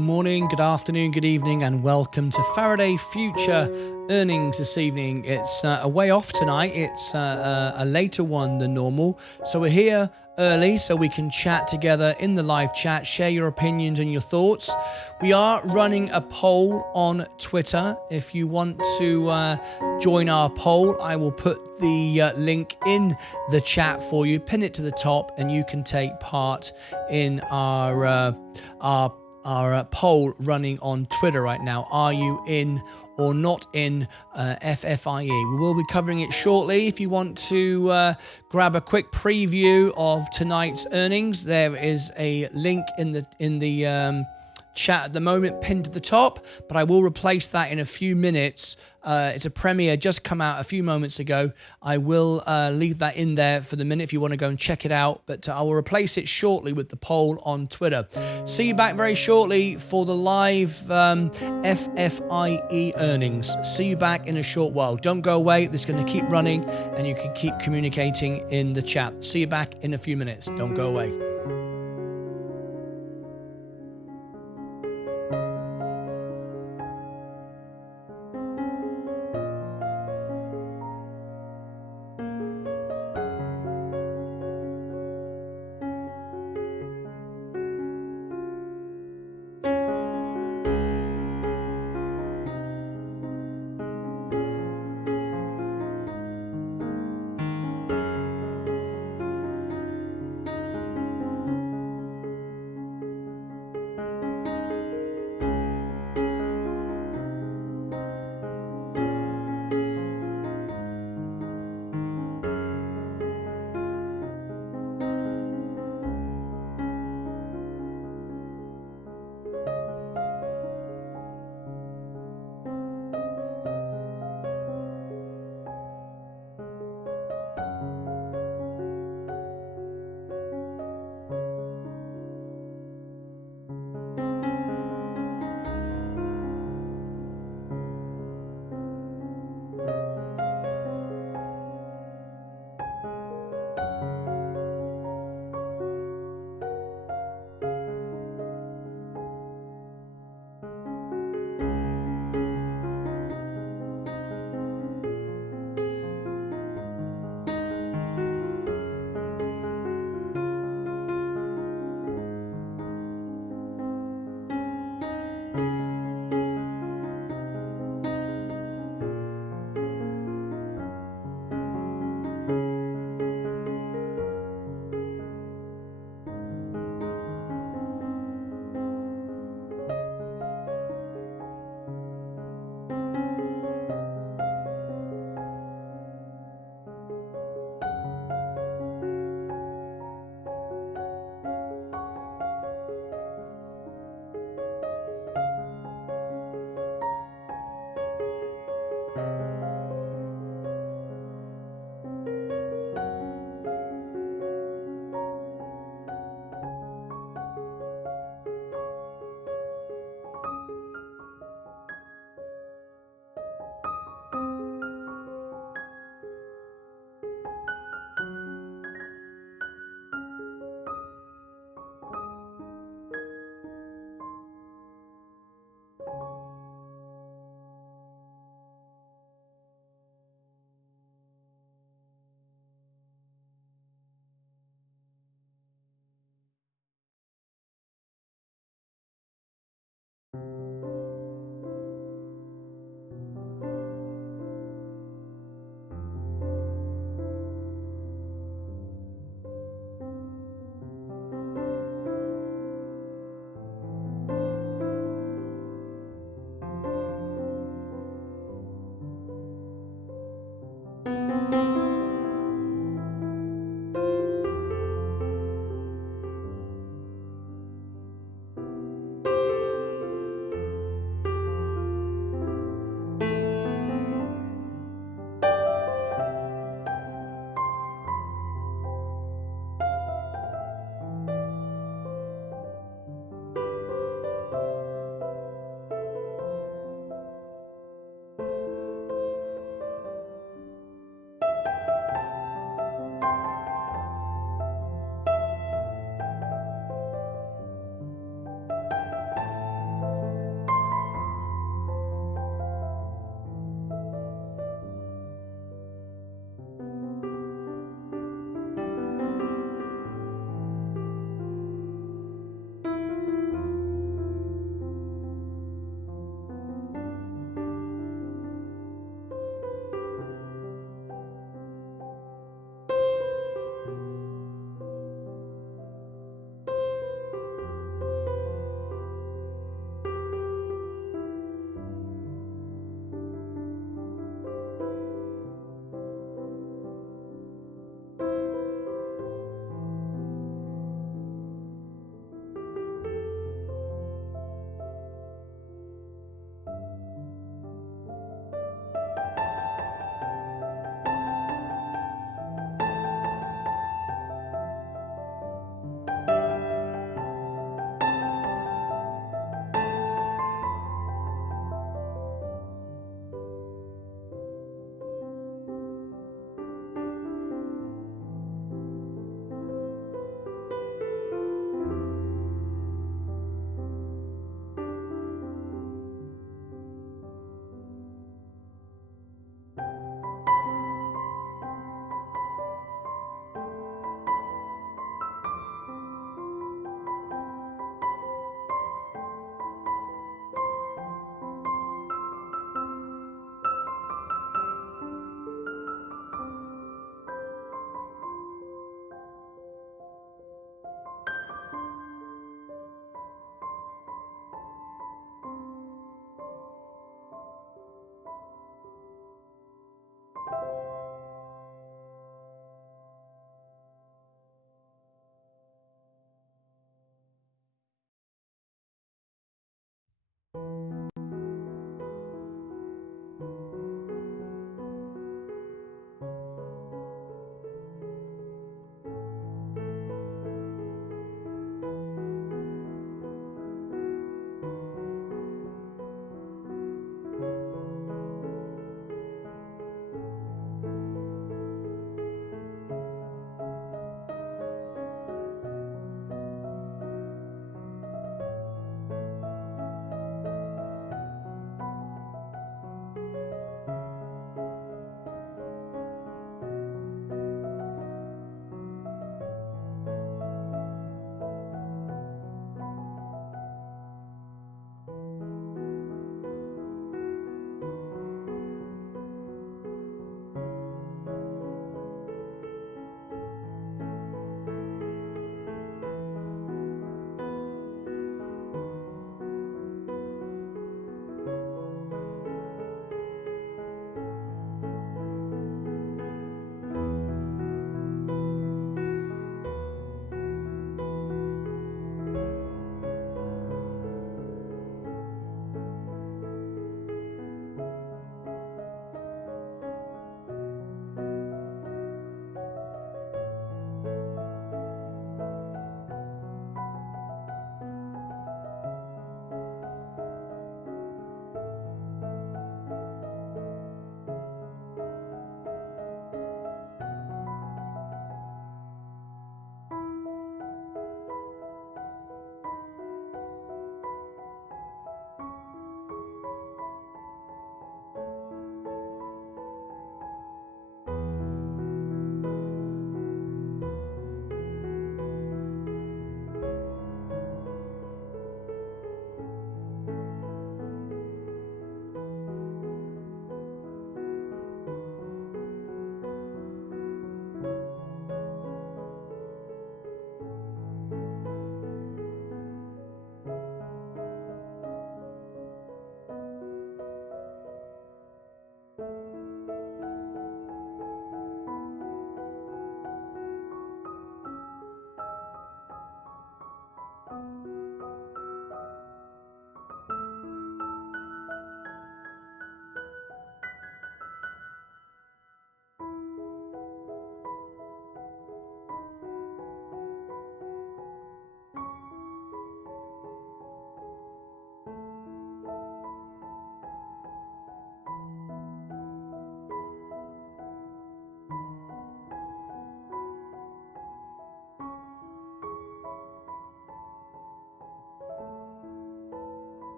morning, good afternoon, good evening, and welcome to Faraday Future Earnings this evening. It's a way off tonight. It's a later one than normal. So we're here early so we can chat together in the live chat, share your opinions and your thoughts. We are running a poll on Twitter. If you want to join our poll, I will put the link in the chat for you, pin it to the top, and you can take part in our poll running on Twitter right now. Are you in or not in FFIE? We will be covering it shortly. If you want to grab a quick preview of tonight's earnings, there is a link in the chat at the moment, pinned to the top, but I will replace that in a few minutes. It's a premiere just come out a few moments ago. I will leave that in there for the minute if you want to go and check it out, but I will replace it shortly with the poll on Twitter. See you back very shortly for the live FFIE earnings. See you back in a short while. Don't go away. This is going to keep running and you can keep communicating in the chat. See you back in a few minutes. Don't go away.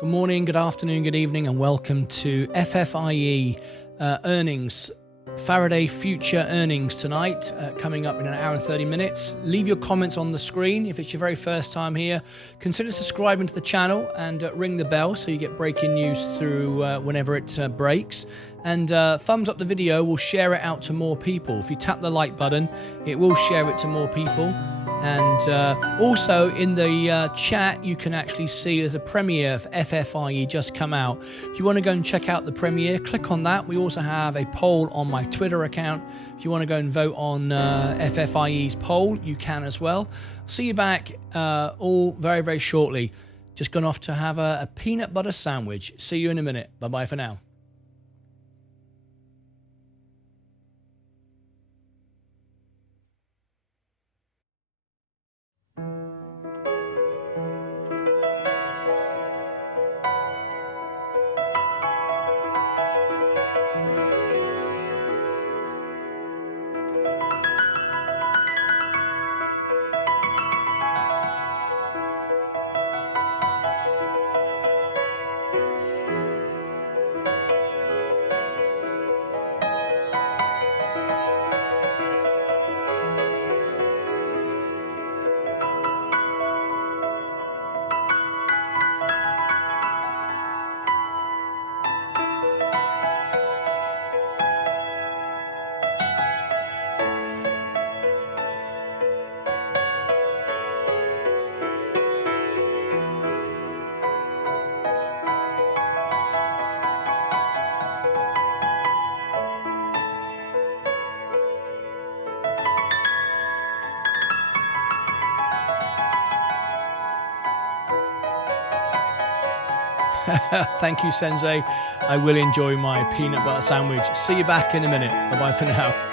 Good morning, good afternoon, good evening, and welcome to FFIE earnings. Faraday Future earnings tonight, coming up in an hour and 30 minutes. Leave your comments on the screen if it's your very first time here. Consider subscribing to the channel and ring the bell so you get breaking news through whenever it breaks. And thumbs up the video will share it out to more people. If you tap the like button, it will share it to more people. And also in the chat, you can actually see there's a premiere for FFIE just come out. If you want to go and check out the premiere, click on that. We also have a poll on my Twitter account. If you want to go and vote on FFIE's poll, you can as well. See you back all very, very shortly. Just gone off to have a peanut butter sandwich. See you in a minute. Bye-bye for now. Thank you, Sensei. I will enjoy my peanut butter sandwich. See you back in a minute. Bye-bye for now.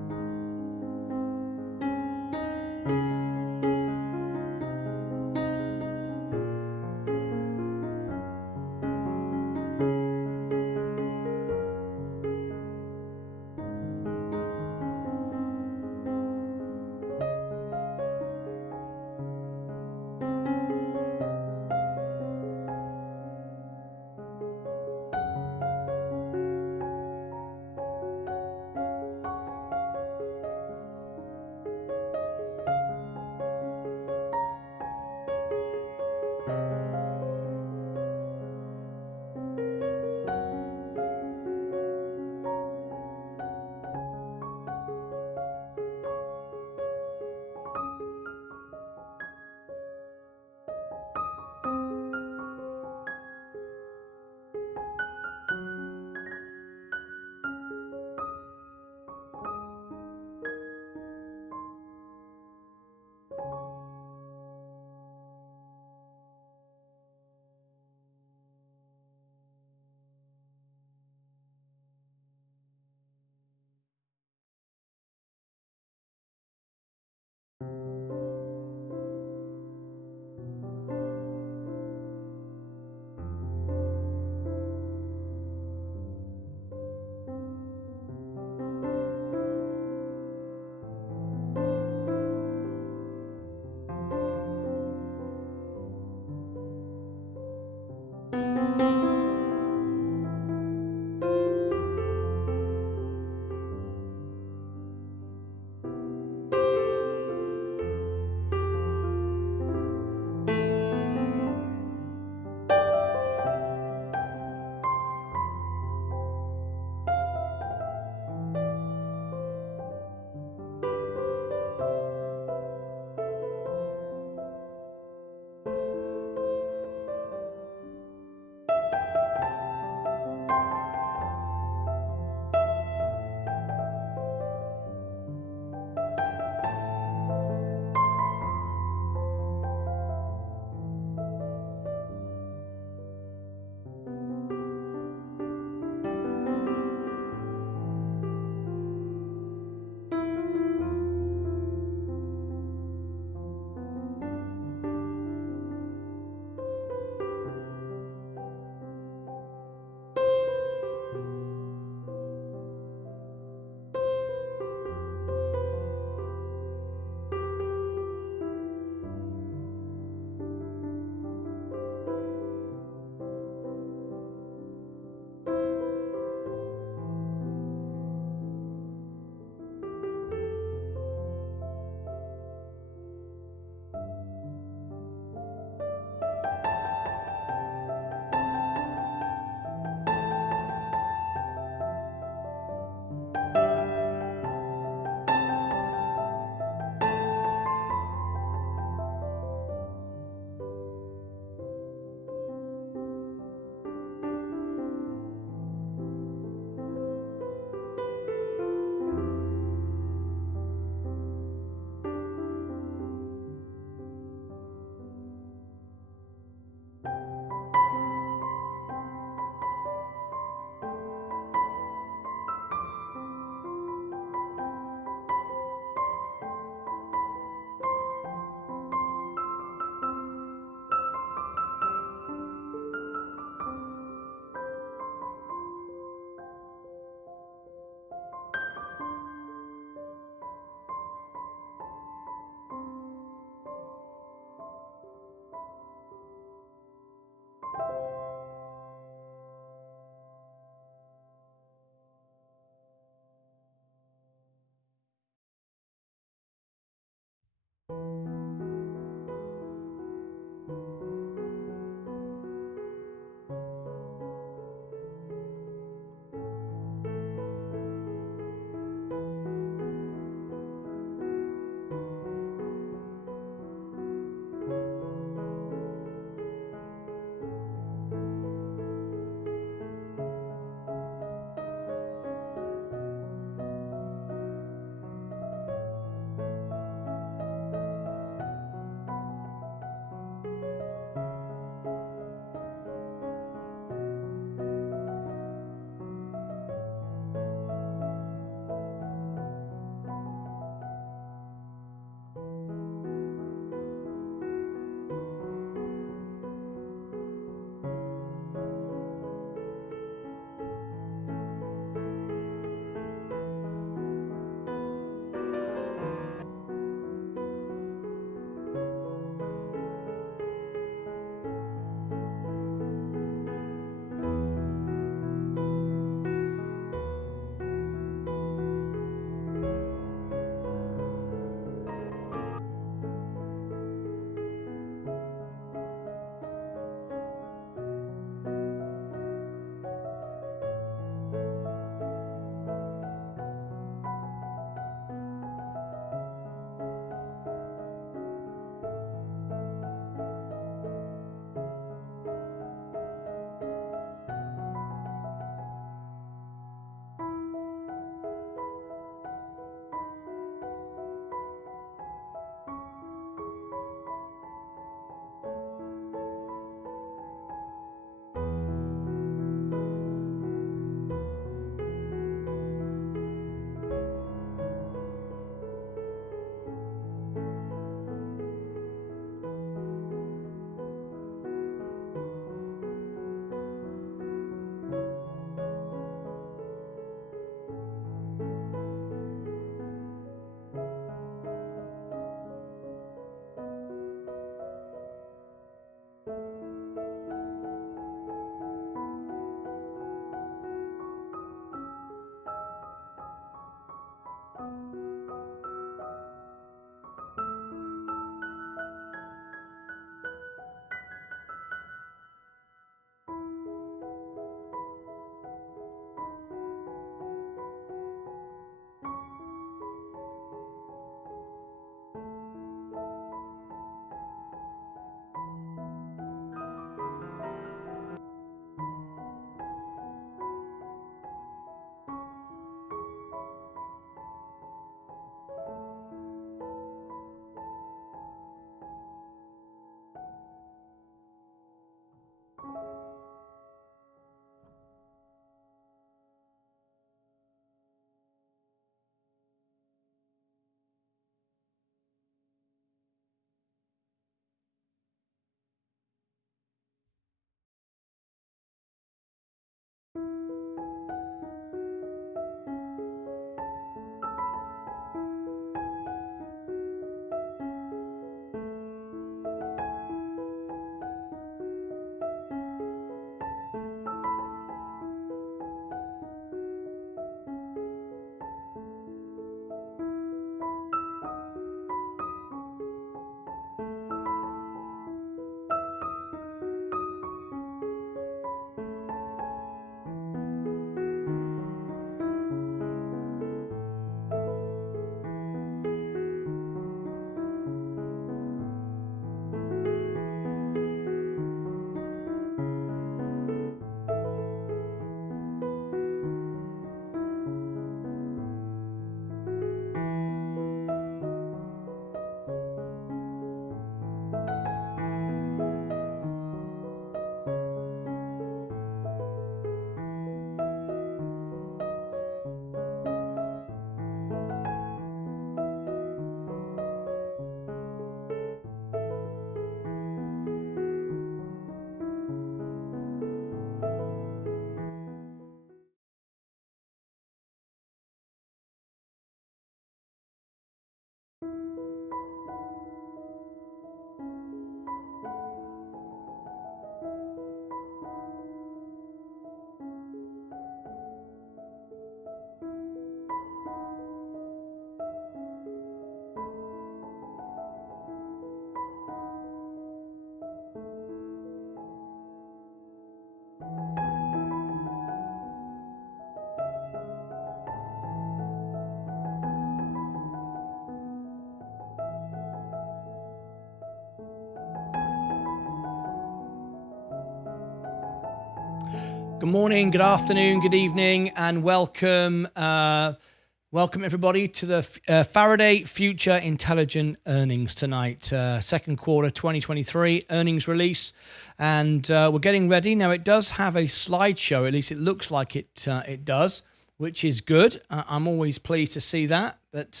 Good morning, good afternoon, good evening, and welcome everybody to the Faraday Future Intelligent Earnings tonight. Second quarter 2023 earnings release, and we're getting ready. Now, it does have a slideshow, at least it looks like it does, which is good. I'm always pleased to see that. But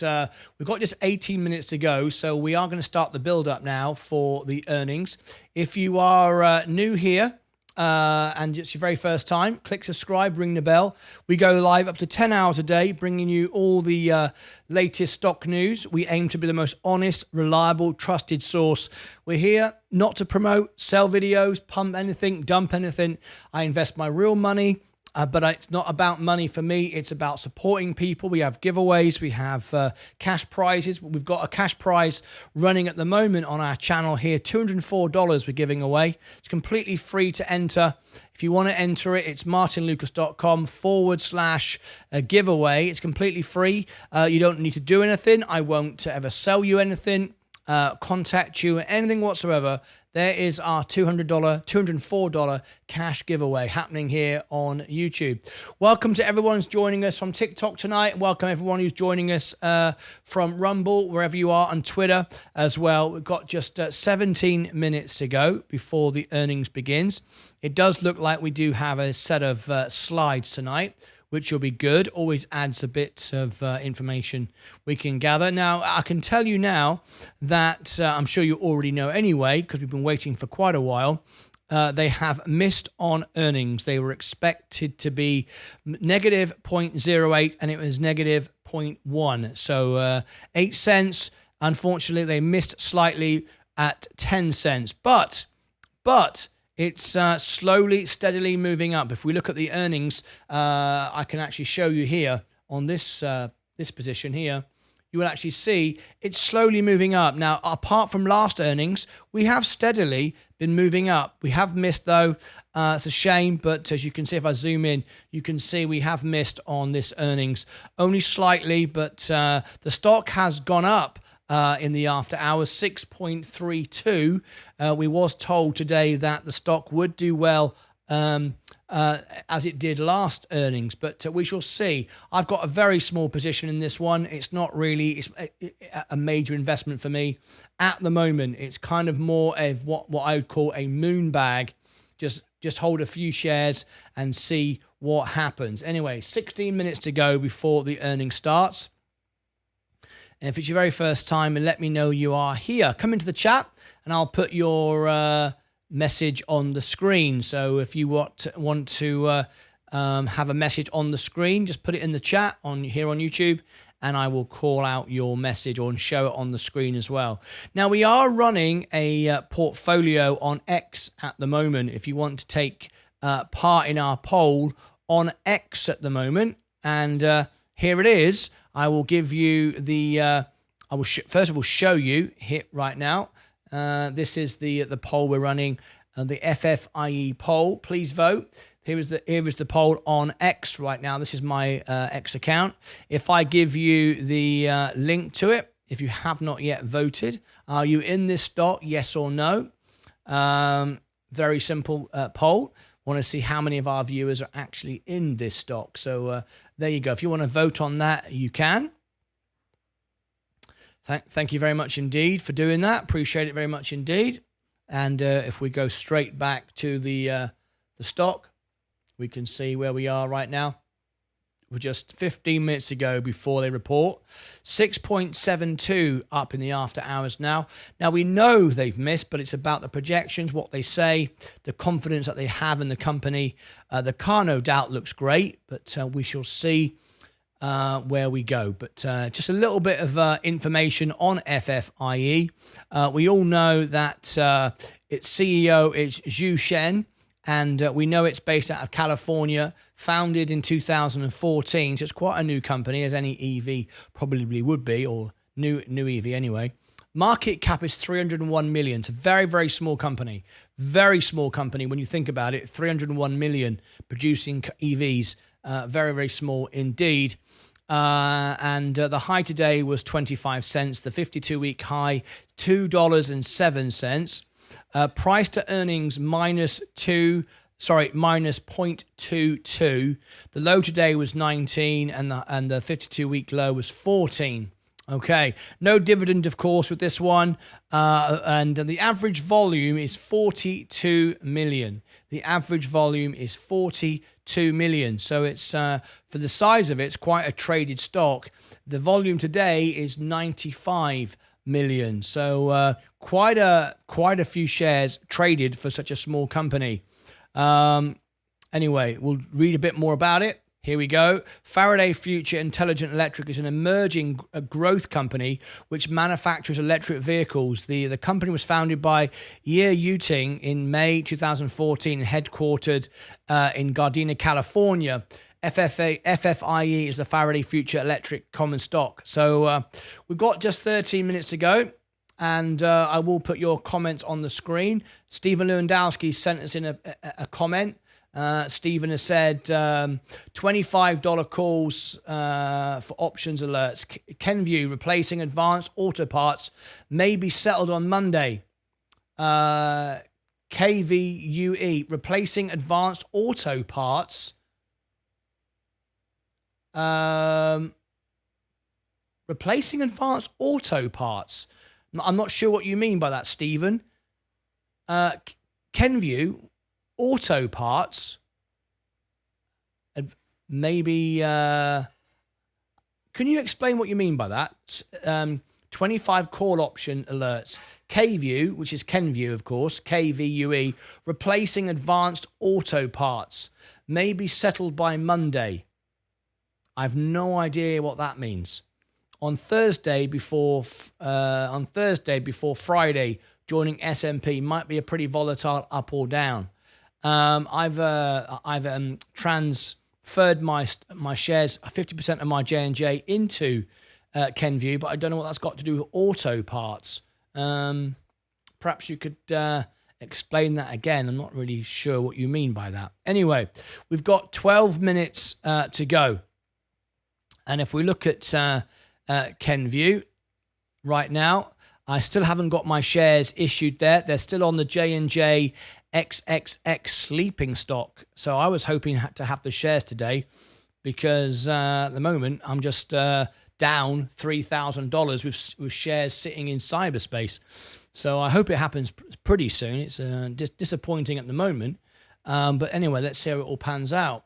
we've got just 18 minutes to go, so we are going to start the build-up now for the earnings. If you are new here, and it's your very first time, click subscribe, ring the bell. We go live up to 10 hours a day, bringing you all the latest stock news. We aim to be the most honest, reliable, trusted source. We're here not to promote, sell videos, pump anything, dump anything. I invest my real money. But it's not about money for me. It's about supporting people. We have giveaways. We have cash prizes. We've got a cash prize running at the moment on our channel here. $204 we're giving away. It's completely free to enter. If you want to enter it, it's martynlucas.com/giveaway. It's completely free. You don't need to do anything. I won't ever sell you anything, contact you, anything whatsoever. There is our $204 cash giveaway happening here on YouTube. Welcome to everyone who's joining us from TikTok tonight. Welcome everyone who's joining us from Rumble, wherever you are, on Twitter as well. We've got just 17 minutes to go before the earnings begins. It does look like we do have a set of slides tonight, which will be good. Always adds a bit of information we can gather. Now, I can tell you now that I'm sure you already know anyway, because we've been waiting for quite a while. They have missed on earnings. They were expected to be negative 0.08, and it was negative 0.1. So 8 cents. Unfortunately, they missed slightly at 10 cents. But it's slowly, steadily moving up. If we look at the earnings, I can actually show you here on this position here. You will actually see it's slowly moving up. Now, apart from last earnings, we have steadily been moving up. We have missed, though. It's a shame, but as you can see, if I zoom in, you can see we have missed on this earnings. Only slightly, but the stock has gone up. In the after hours, 6.32. We was told today that the stock would do well as it did last earnings, but we shall see. I've got a very small position in this one. It's not really a major investment for me at the moment. It's kind of more of what I would call a moon bag. Just hold a few shares and see what happens. Anyway, 16 minutes to go before the earnings starts. And if it's your very first time, and let me know you are here, come into the chat and I'll put your message on the screen. So if you want to have a message on the screen, just put it in the chat here on YouTube, and I will call out your message or show it on the screen as well. Now, we are running a portfolio on X at the moment. If you want to take part in our poll on X at the moment, and here it is. I will give you the. I will first of all show you here right now. This is the poll we're running, the FFIE poll. Please vote. Here is the poll on X right now. This is my X account. If I give you the link to it, if you have not yet voted, are you in this stock? Yes or no? Very simple poll. Want to see how many of our viewers are actually in this stock. So there you go. If you want to vote on that, you can. Thank you very much indeed for doing that. Appreciate it very much indeed. And if we go straight back to the stock, we can see where we are right now. We're just 15 minutes to go before they report. 6.72 up in the after hours now. Now, we know they've missed, but it's about the projections, what they say, the confidence that they have in the company. The car, no doubt, looks great, but we shall see where we go. But just a little bit of information on FFIE. We all know that its CEO is Zhu Shen, and we know it's based out of California, founded in 2014. So it's quite a new company, as any EV probably would be, or new EV anyway. Market cap is 301 million. It's a very, very small company. Very small company when you think about it. 301 million producing EVs. Very, very small indeed. And the high today was 25 cents. The 52-week high, $2.07. Price to earnings -2. sorry, minus 0.22. The low today was 19, and the 52-week low was 14. Okay, no dividend, of course, with this one, and the average volume is 42 million. The average volume is 42 million, so it's for the size of it, it's quite a traded stock. The volume today is 95 million, so quite a few shares traded for such a small company. Anyway, we'll read a bit more about it. Here we go. Faraday Future Intelligent Electric is an emerging growth company which manufactures electric vehicles. The company was founded by Jia Yueting in May 2014, headquartered in Gardena, California. FFIE is the Faraday Future Electric common stock. So we've got just 13 minutes to go, and I will put your comments on the screen. Stephen Lewandowski sent us in a comment. Stephen has said $25 calls for options alerts. Kenvue replacing advanced auto parts may be settled on Monday. KVUE replacing advanced auto parts. Replacing advanced auto parts. I'm not sure what you mean by that, Stephen. Kenvue auto parts, maybe can you explain what you mean by that? 25 call option alerts. KVUE, which is Kenvue, of course, KVUE, replacing advanced auto parts, may be settled by Monday. I've no idea what that means. On Thursday before Friday, joining S&P might be a pretty volatile up or down. I've transferred my shares, 50% of my J&J into Kenvue, but I don't know what that's got to do with auto parts. Perhaps you could explain that again. I'm not really sure what you mean by that. Anyway, we've got 12 minutes to go. And if we look at Kenvue right now, I still haven't got my shares issued there. They're still on the J&J XXX sleeping stock. So I was hoping to have the shares today because at the moment I'm just down $3,000 with shares sitting in cyberspace. So I hope it happens pretty soon. It's disappointing at the moment. But anyway, let's see how it all pans out.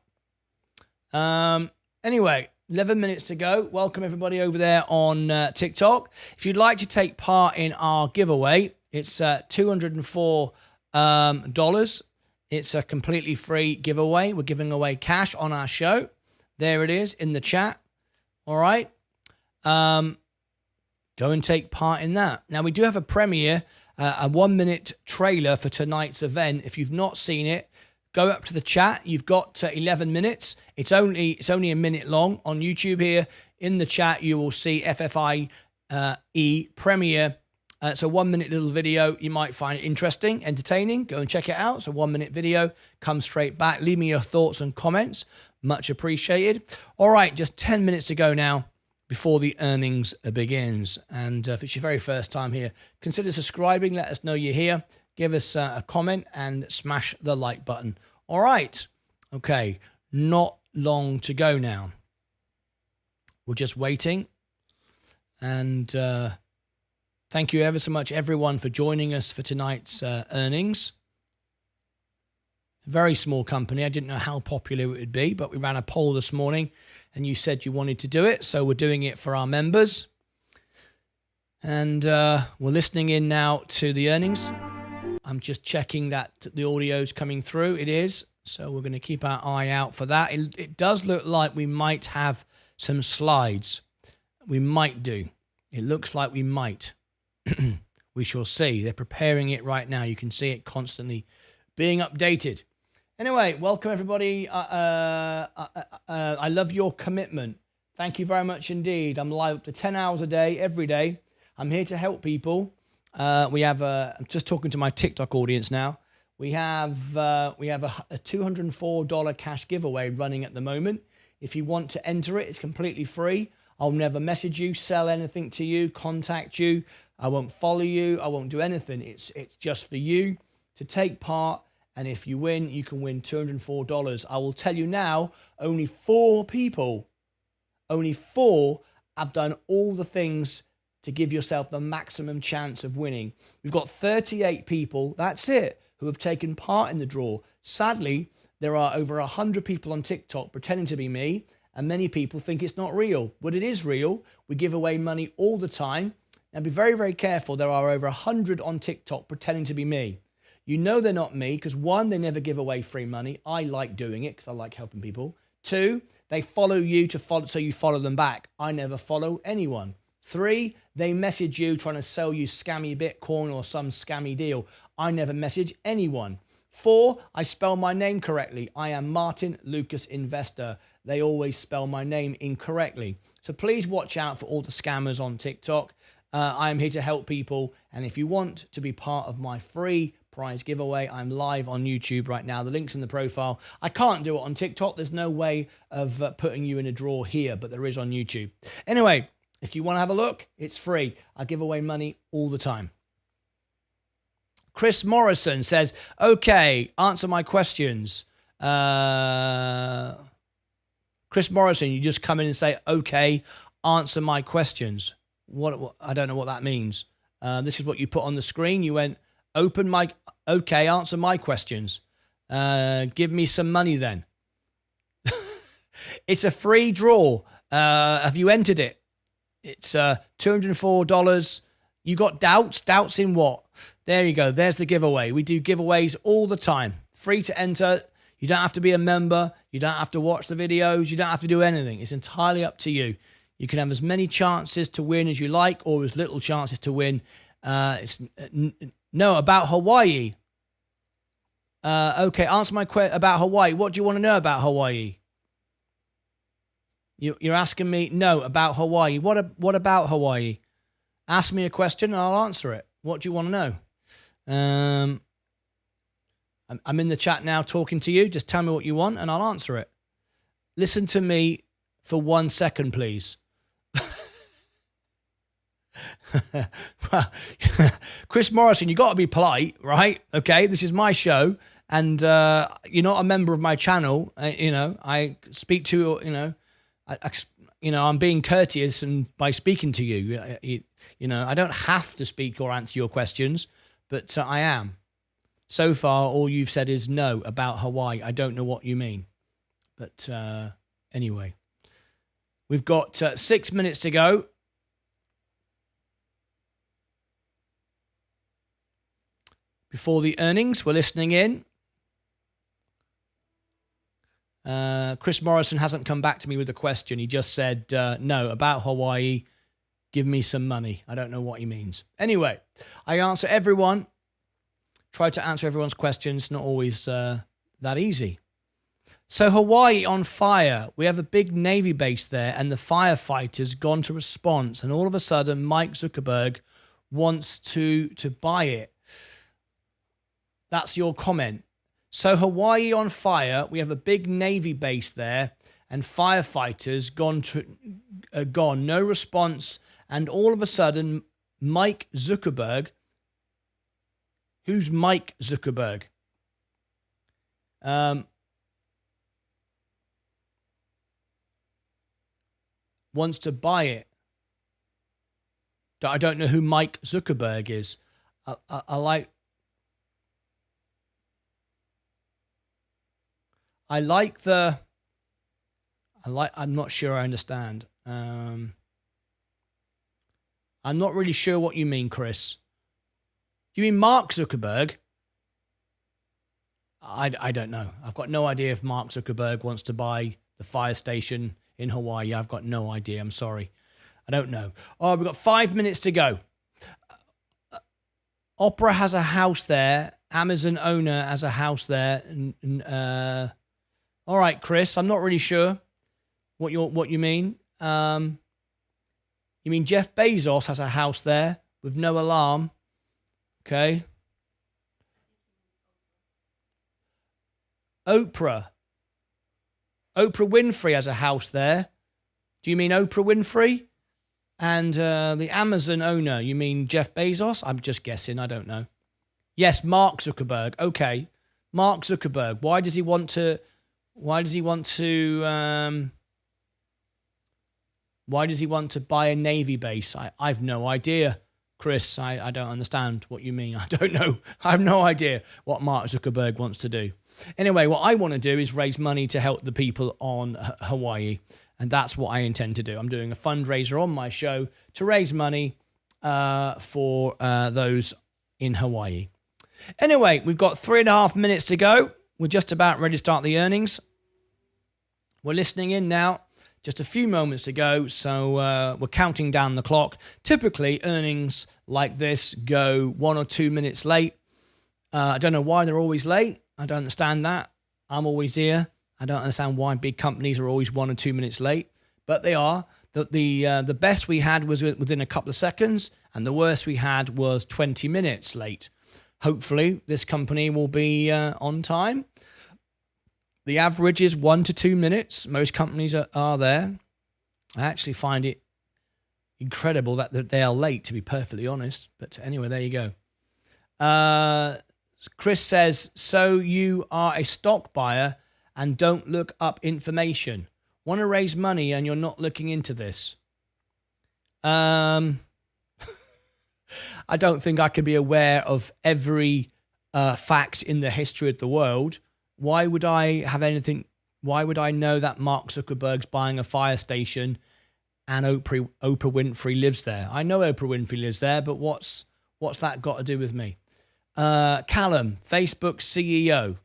Anyway, 11 minutes to go. Welcome everybody over there on TikTok. If you'd like to take part in our giveaway, it's $204. It's a completely free giveaway. We're giving away cash on our show. There it is in the chat. All right. Go and take part in that. Now, we do have a premiere, a 1-minute trailer for tonight's event. If you've not seen it, go up to the chat. You've got 11 minutes. It's only a minute long on YouTube here. In the chat, you will see FFIE premiere. It's a 1-minute little video. You might find it interesting, entertaining. Go and check it out. It's a 1-minute video. Come straight back. Leave me your thoughts and comments. Much appreciated. All right, just 10 minutes to go now before the earnings begins. And if it's your very first time here, consider subscribing. Let us know you're here. Give us a comment and smash the like button. All right. Okay. Not long to go now. We're just waiting. And thank you ever so much, everyone, for joining us for tonight's earnings. Very small company. I didn't know how popular it would be, but we ran a poll this morning and you said you wanted to do it. So we're doing it for our members. And we're listening in now to the earnings. I'm just checking that the audio's coming through. It is. So we're going to keep our eye out for that. It does look like we might have some slides. We might do. It looks like we might. We shall see. They're preparing it right now. You can see it constantly being updated. Anyway, welcome everybody. I love your commitment. Thank you very much indeed. I'm live up to 10 hours a day, every day. I'm here to help people. We have I'm just talking to my TikTok audience now. We have a $204 cash giveaway running at the moment. If you want to enter it, it's completely free. I'll never message you, sell anything to you, contact you. I won't follow you. I won't do anything. It's just for you to take part And if you win, you can win $204. I will tell you now, only 4 people, only 4 have done all the things to give yourself the maximum chance of winning. We've got 38 people, that's it, who have taken part in the draw. Sadly, there are over 100 people on TikTok pretending to be me, and many people think it's not real. But it is real. We give away money all the time. Now be very, very careful. There are over 100 on TikTok pretending to be me. You know they're not me because 1, they never give away free money. I like doing it because I like helping people. 2, they follow you to follow, so you follow them back. I never follow anyone. 3, they message you trying to sell you scammy Bitcoin or some scammy deal. I never message anyone. 4, I spell my name correctly. I am Martyn Lucas Investor. They always spell my name incorrectly. So please watch out for all the scammers on TikTok. I am here to help people. And if you want to be part of my free prize giveaway, I'm live on YouTube right now. The link's in the profile. I can't do it on TikTok. There's no way of putting you in a draw here, but there is on YouTube. Anyway, if you want to have a look, it's free. I give away money all the time. Chris Morrison says, okay, answer my questions. Chris Morrison, you just come in and say, okay, answer my questions. What I don't know what that means. This is what you put on the screen. You went, open mic, okay, answer my questions. Give me some money then. It's a free draw. Have you entered it? It's $204. You got doubts? Doubts in what? There you go. There's the giveaway. We do giveaways all the time. Free to enter. You don't have to be a member. You don't have to watch the videos. You don't have to do anything. It's entirely up to you. You can have as many chances to win as you like or as little chances to win. No, about Hawaii. Okay, answer my question about Hawaii. What do you want to know about Hawaii? You're asking me, no, about Hawaii. What about Hawaii? Ask me a question and I'll answer it. What do you want to know? I'm in the chat now talking to you. Just tell me what you want and I'll answer it. Listen to me for 1 second, please. Well, Chris Morrison, you got to be polite, right? Okay, this is my show, and you're not a member of my channel. I speak to I'm being courteous and by speaking to you. I don't have to speak or answer your questions, but I am. So far, all you've said is no about Hawaii. I don't know what you mean, but anyway, we've got 6 minutes to go. Before the earnings, we're listening in. Chris Morrison hasn't come back to me with a question. He just said, no, about Hawaii, give me some money. I don't know what he means. Anyway, I answer everyone. Try to answer everyone's questions. Not always that easy. So Hawaii on fire. We have a big Navy base there and the firefighters gone to response. And all of a sudden, Mike Zuckerberg wants to buy it. That's your comment. So Hawaii on fire. We have a big Navy base there and firefighters gone. No response. And all of a sudden, Mike Zuckerberg. Who's Mike Zuckerberg? Wants to buy it. I don't know who Mike Zuckerberg is. I'm not sure I understand. I'm not really sure what you mean, Chris. Do you mean Mark Zuckerberg? I don't know. I've got no idea if Mark Zuckerberg wants to buy the fire station in Hawaii. I've got no idea. I'm sorry. I don't know. Oh, we've got 5 minutes to go. Opera has a house there. Amazon owner has a house there. All right, Chris. I'm not really sure what you mean. You mean Jeff Bezos has a house there with no alarm? Okay. Oprah Winfrey has a house there. Do you mean Oprah Winfrey? And the Amazon owner, you mean Jeff Bezos? I'm just guessing. I don't know. Yes, Mark Zuckerberg. Okay. Mark Zuckerberg. Why does he want to? Why does he want to? Why does he want to buy a Navy base? I've no idea, Chris. I don't understand what you mean. I don't know. I have no idea what Mark Zuckerberg wants to do. Anyway, what I want to do is raise money to help the people on Hawaii. And that's what I intend to do. I'm doing a fundraiser on my show to raise money for those in Hawaii. Anyway, we've got 3.5 minutes to go. We're just about ready to start the earnings. We're listening in now. Just a few moments to go, so we're counting down the clock. Typically, earnings like this go 1 or 2 minutes late. I don't know why they're always late. I don't understand that. I'm always here. I don't understand why big companies are always 1 or 2 minutes late, but they are. The best we had was within a couple of seconds, and the worst we had was 20 minutes late. Hopefully, this company will be on time. The average is 1 to 2 minutes. Most companies are there. I actually find it incredible that they are late, to be perfectly honest. But anyway, there you go. Chris says, so you are a stock buyer and don't look up information. Want to raise money and you're not looking into this. I don't think I could be aware of every fact in the history of the world. Why would I have anything? Why would I know that Mark Zuckerberg's buying a fire station and Oprah Winfrey lives there? I know Oprah Winfrey lives there, but what's that got to do with me? Callum, Facebook CEO.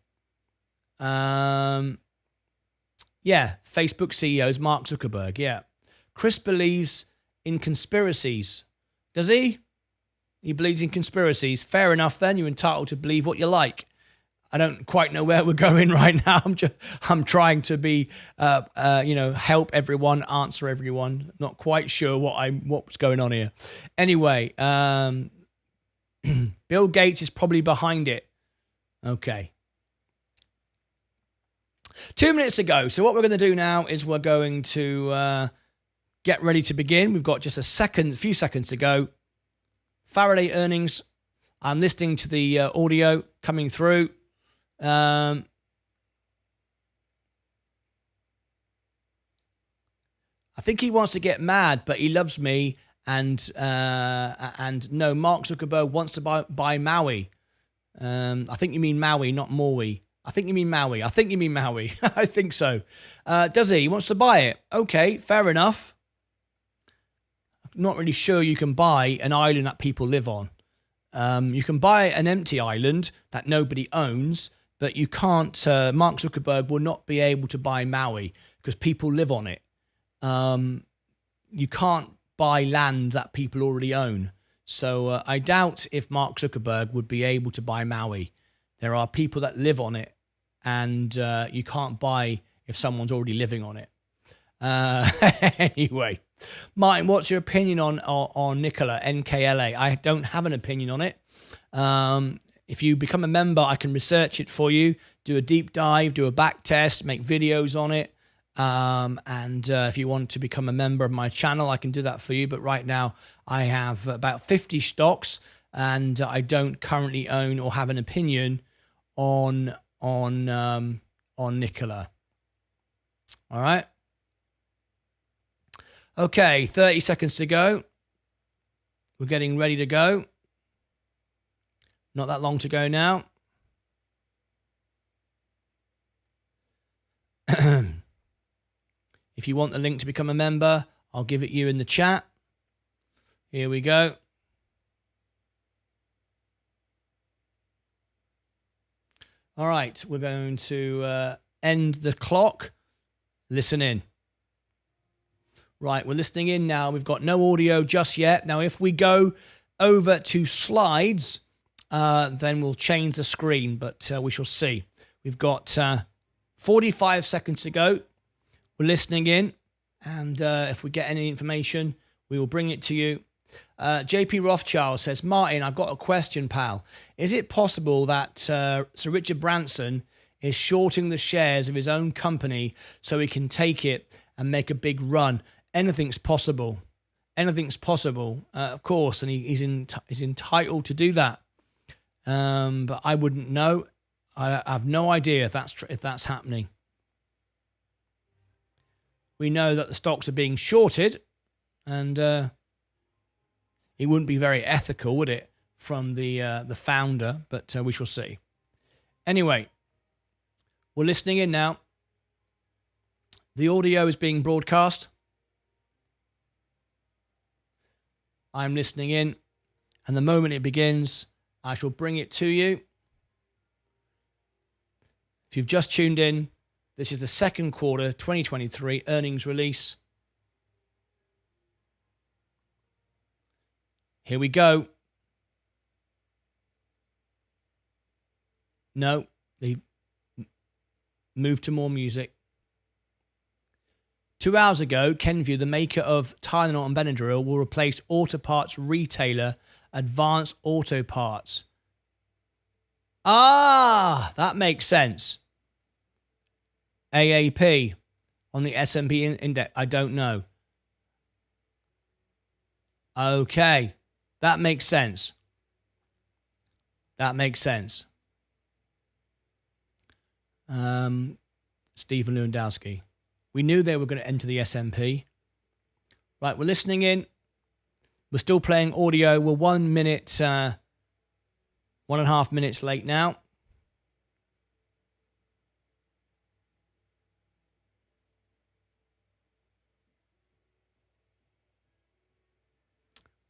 Yeah, Facebook CEO is Mark Zuckerberg. Yeah. Chris believes in conspiracies. Does he? He believes in conspiracies. Fair enough then. You're entitled to believe what you like. I don't quite know where we're going right now. I'm trying to be, help everyone, answer everyone. Not quite sure what's going on here. Anyway, Bill Gates is probably behind it. Okay. 2 minutes to go. So what we're going to do now is we're going to get ready to begin. We've got just a few seconds to go. Faraday earnings. I'm listening to the audio coming through. I think he wants to get mad, but he loves me. And no, Mark Zuckerberg wants to buy Maui. I think you mean Maui, not Maui. I think you mean Maui. I think so. Does he? He wants to buy it. Okay, fair enough. I'm not really sure you can buy an island that people live on. You can buy an empty island that nobody owns, but you can't. Mark Zuckerberg will not be able to buy Maui because people live on it. You can't buy land that people already own. So I doubt if Mark Zuckerberg would be able to buy Maui. There are people that live on it, and you can't buy if someone's already living on it. Anyway, Martyn, what's your opinion on Nikola, NKLA? I don't have an opinion on it. If you become a member, I can research it for you, do a deep dive, do a back test, make videos on it. And if you want to become a member of my channel, I can do that for you. But right now, I have about 50 stocks, and I don't currently own or have an opinion on Nikola. All right. Okay, 30 seconds to go. We're getting ready to go. Not that long to go now. If you want the link to become a member, I'll give it you in the chat. Here we go. All right, we're going to end the clock. Listen in. Right, we're listening in now. We've got no audio just yet. Now, if we go over to slides, then we'll change the screen, but we shall see. We've got 45 seconds to go. We're listening in, and if we get any information, we will bring it to you. JP Rothschild says, Martyn, I've got a question, pal. Is it possible that Sir Richard Branson is shorting the shares of his own company so he can take it and make a big run? Anything's possible. Anything's possible, of course, and he's entitled to do that. But I wouldn't know. I have no idea if that's happening. We know that the stocks are being shorted, and it wouldn't be very ethical, would it, from the founder? But we shall see. Anyway, we're listening in now. The audio is being broadcast. I'm listening in, and the moment it begins, I shall bring it to you. If you've just tuned in, this is the second quarter 2023 earnings release. Here we go. No, they moved to more music. 2 hours ago, Kenvue, the maker of Tylenol and Benadryl, will replace auto parts retailer Advanced Auto Parts. Ah, that makes sense. AAP on the S&P index, I don't know. Okay, that makes sense. That makes sense. Stephen Lewandowski. We knew they were going to enter the S&P. Right, we're listening in. We're still playing audio. We're 1 minute, 1.5 minutes late now.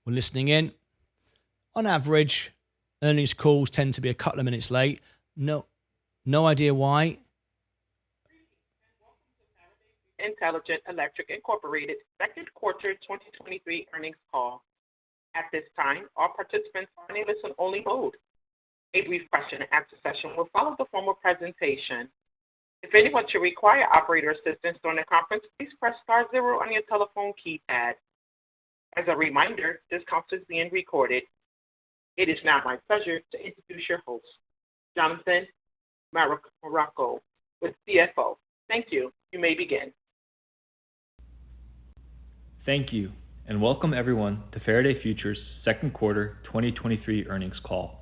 We're listening in. On average, earnings calls tend to be a couple of minutes late. No idea why. Intelligent Electric Incorporated second quarter 2023 earnings call. At this time, all participants are in a listen-only mode. A brief question and answer session will follow the formal presentation. If anyone should require operator assistance during the conference, please press *0 on your telephone keypad. As a reminder, this conference is being recorded. It is now my pleasure to introduce your host, Jonathan Marocco, with CFO. Thank you. You may begin. Thank you, and welcome everyone to Faraday Future's second quarter 2023 earnings call.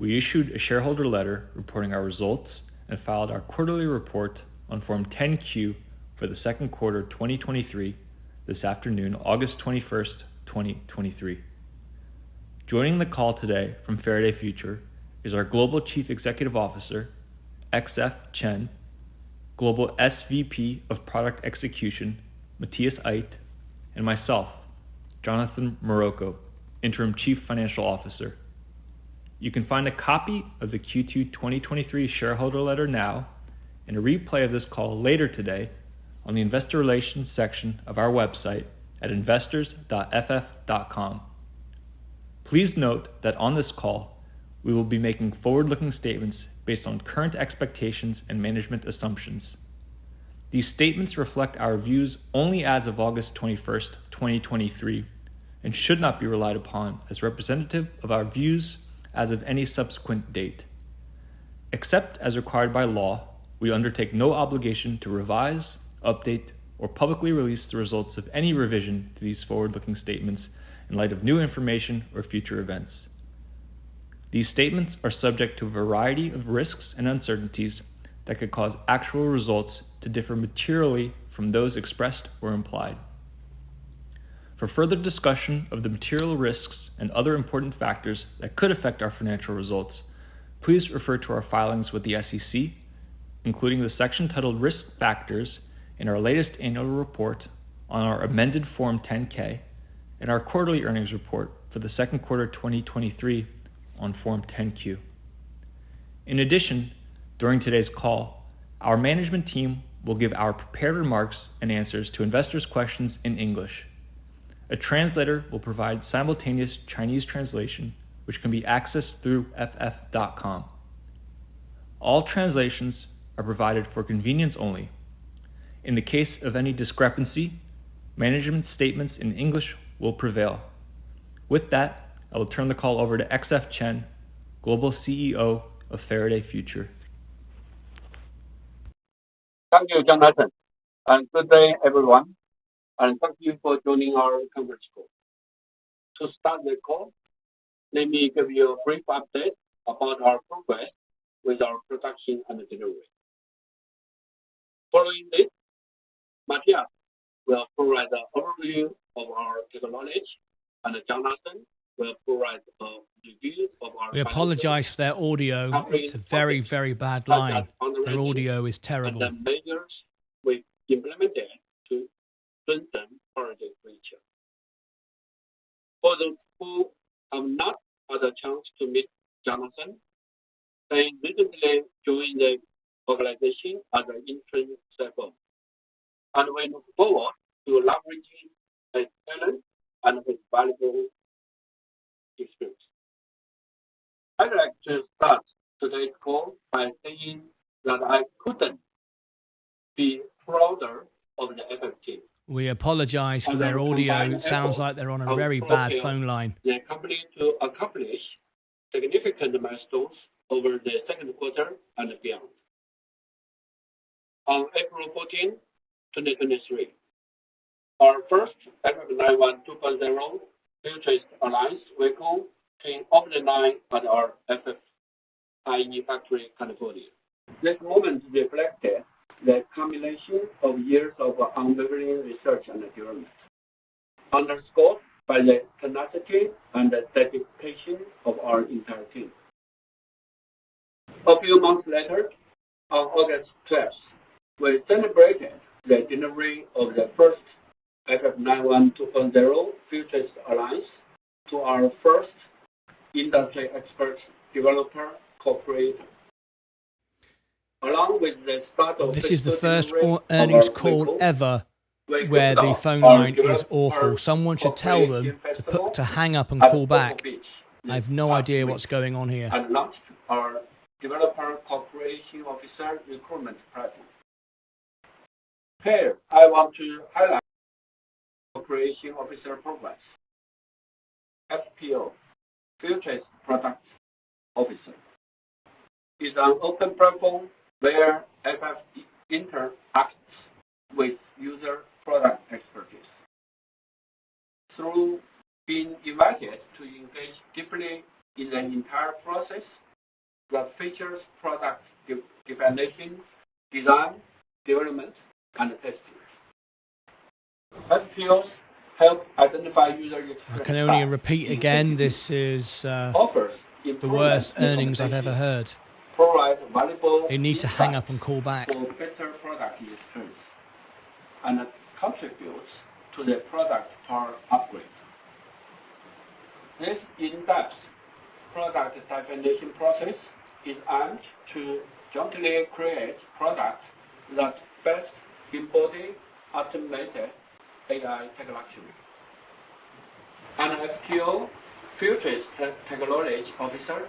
We issued a shareholder letter reporting our results and filed our quarterly report on Form 10-Q for the second quarter 2023 this afternoon, August 21st, 2023. Joining the call today from Faraday Future is our Global Chief Executive Officer, XF Chen, Global SVP of Product Execution, Matthias Aydt, and myself, Jonathan Marocco, Interim Chief Financial Officer. You can find a copy of the Q2 2023 shareholder letter now and a replay of this call later today on the Investor Relations section of our website at investors.ff.com. Please note that on this call, we will be making forward-looking statements based on current expectations and management assumptions. These statements reflect our views only as of August 21st, 2023, and should not be relied upon as representative of our views as of any subsequent date. Except as required by law, we undertake no obligation to revise, update, or publicly release the results of any revision to these forward-looking statements in light of new information or future events. These statements are subject to a variety of risks and uncertainties that could cause actual results to differ materially from those expressed or implied. For further discussion of the material risks and other important factors that could affect our financial results, please refer to our filings with the SEC, including the section titled Risk Factors in our latest annual report on our amended Form 10-K and our quarterly earnings report for the second quarter 2023 on Form 10-Q. In addition, during today's call, our management team will give our prepared remarks and answers to investors' questions in English. A translator will provide simultaneous Chinese translation, which can be accessed through ff.com. All translations are provided for convenience only. In the case of any discrepancy, management statements in English will prevail. With that, I will turn the call over to XF Chen, Global CEO of Faraday Future. Thank you, Jonathan, and good day, everyone, and thank you for joining our conference call. To start the call, let me give you a brief update about our progress with our production and delivery. Following this, Matthias will provide an overview of our technology, and Jonathan will provide a review of our. We apologize for their audio. It's a very, very bad line. Their audio is terrible. And the measures we implemented to strengthen Faraday Future. For those who have not had a chance to meet Jonathan, they recently joined the organization as an interim CFO, and we look forward to leveraging his talent and his valuable experience. I'd like to start today's call by saying that I couldn't be prouder of the FF team. We apologize for their audio. It sounds like they're on a very bad phone line. The company to accomplish significant milestones over the second quarter and beyond. On April 14, 2023, our first FF91 2.0 futurist alliance vehicle came off the line at our FFIE factory, California. This moment reflected the combination of years of unwavering research and development, underscored by the tenacity and the dedication of our entire team. A few months later, on August 12th, we celebrated the delivery of the first FF91 2.0 Futurist Alliance to our first industry expert developer corporate. Along with the start of this is the first earnings call ever where the phone line is awful. Someone should tell them to hang up and call back. I have no idea what's going on here. And launched our developer cooperation officer recruitment program. Here, I want to highlight cooperation officer progress. FPO, Futurist Product Officer, is an open platform where FF interacts with user product expertise. Through being invited to engage deeply in the entire process that features product definition, design, development, and testing. FPOs help identify user experience. I can only repeat again, this is the worst earnings I've ever heard. Provide valuable They need to hang up and call back. For better product experience and contributes to the product power upgrade. This in-depth product definition process is aimed to jointly create products that best embody automated AI technology. An FTO, Futurist Technology Officer,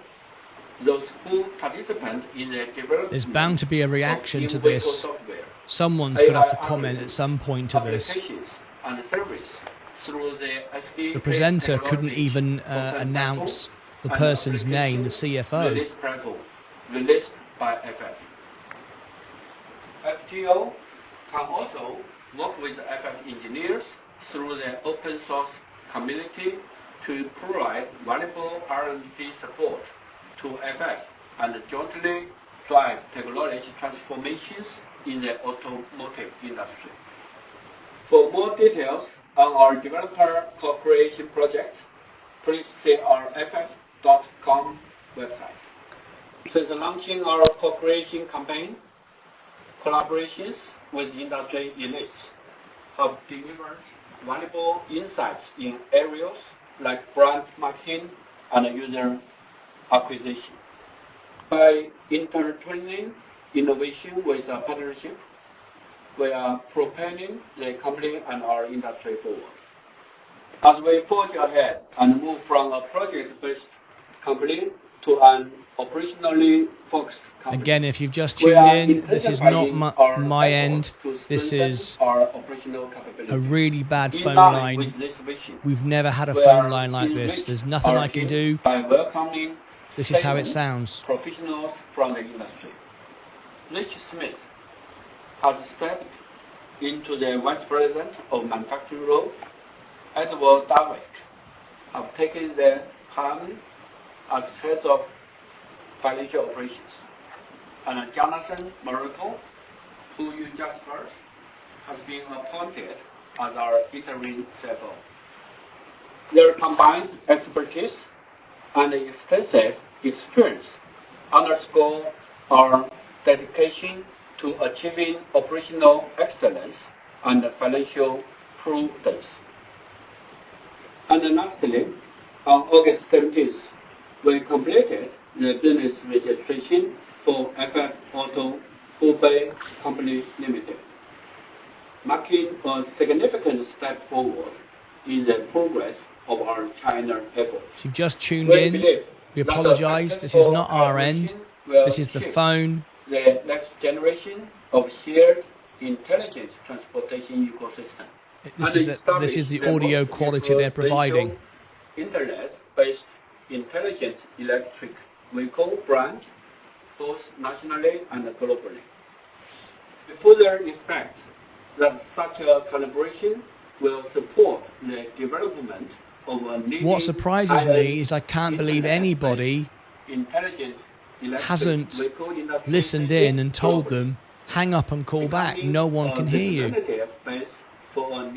those who participate in the development. There's bound to be a reaction to this. Someone's going to have to comment at some point to this. The presenter couldn't even announce the person's name, the CFO. Released by FF. FTO can also work with FF engineers through the open source community to provide valuable R&D support to FF and jointly drive technology transformations in the automotive industry. For more details on our developer cooperation project, please see our ff.com website. Since launching our cooperation campaign, collaborations with industry elites have delivered valuable insights in areas like brand marketing and user acquisition. By intertwining innovation with a partnership, we are propelling the company and our industry forward. As we forge ahead and move from a project-based company to an operationally focused company. Again, if you've just tuned in, this is not my end. This is a really bad phone line. We've never had a phone line like this. There's nothing I can do. This is how it sounds. Professionals from the industry. Rich Smith has stepped into the Vice President of Manufacturing role. Edward Davick have taken the helm as head of financial operations. and Jonathan Morocco, who you just heard, has been appointed as our interim CFO. Their combined expertise and extensive experience underscore our dedication to achieving operational excellence and financial prudence. And lastly, on August 17th, we completed the business registration for FF Auto Hubei Company Limited, marking a significant step forward in the progress of our China efforts. If you've just tuned in, we apologise. This is not our end. This is the phone. The next generation of shared intelligent transportation ecosystem. This is the audio quality they're providing. Internet-based intelligent electric vehicle brand, both nationally and globally. We further expect that such a collaboration will support the development of a leading What surprises me is I can't believe anybody hasn't listened in and told them, hang up and call back. No one can hear you.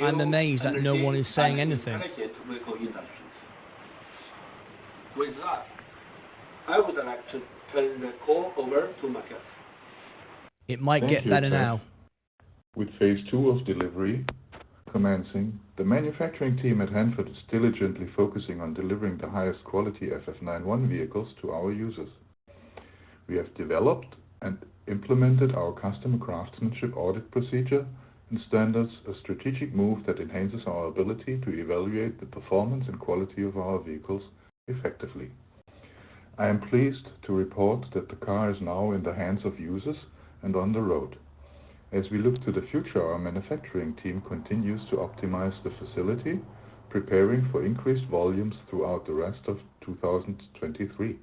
I'm amazed that no one is saying anything. With that, I would like to turn the call over to Marcus. It might get better now. With phase 2 of delivery commencing, the manufacturing team at Hanford is diligently focusing on delivering the highest quality FF91 vehicles to our users. We have developed and implemented our customer craftsmanship audit procedure and standards, a strategic move that enhances our ability to evaluate the performance and quality of our vehicles effectively. I am pleased to report that the car is now in the hands of users and on the road. As we look to the future, our manufacturing team continues to optimize the facility, preparing for increased volumes throughout the rest of 2023.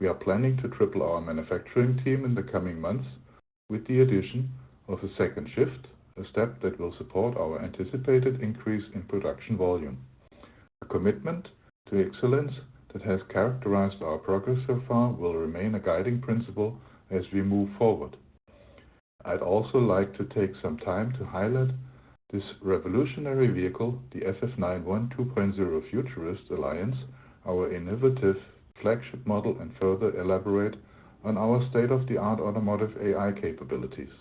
We are planning to triple our manufacturing team in the coming months with the addition of a second shift, a step that will support our anticipated increase in production volume. A commitment to excellence that has characterized our progress so far will remain a guiding principle as we move forward. I'd also like to take some time to highlight this revolutionary vehicle, the FF91 2.0 Futurist Alliance, our innovative flagship model, and further elaborate on our state-of-the-art automotive AI capabilities.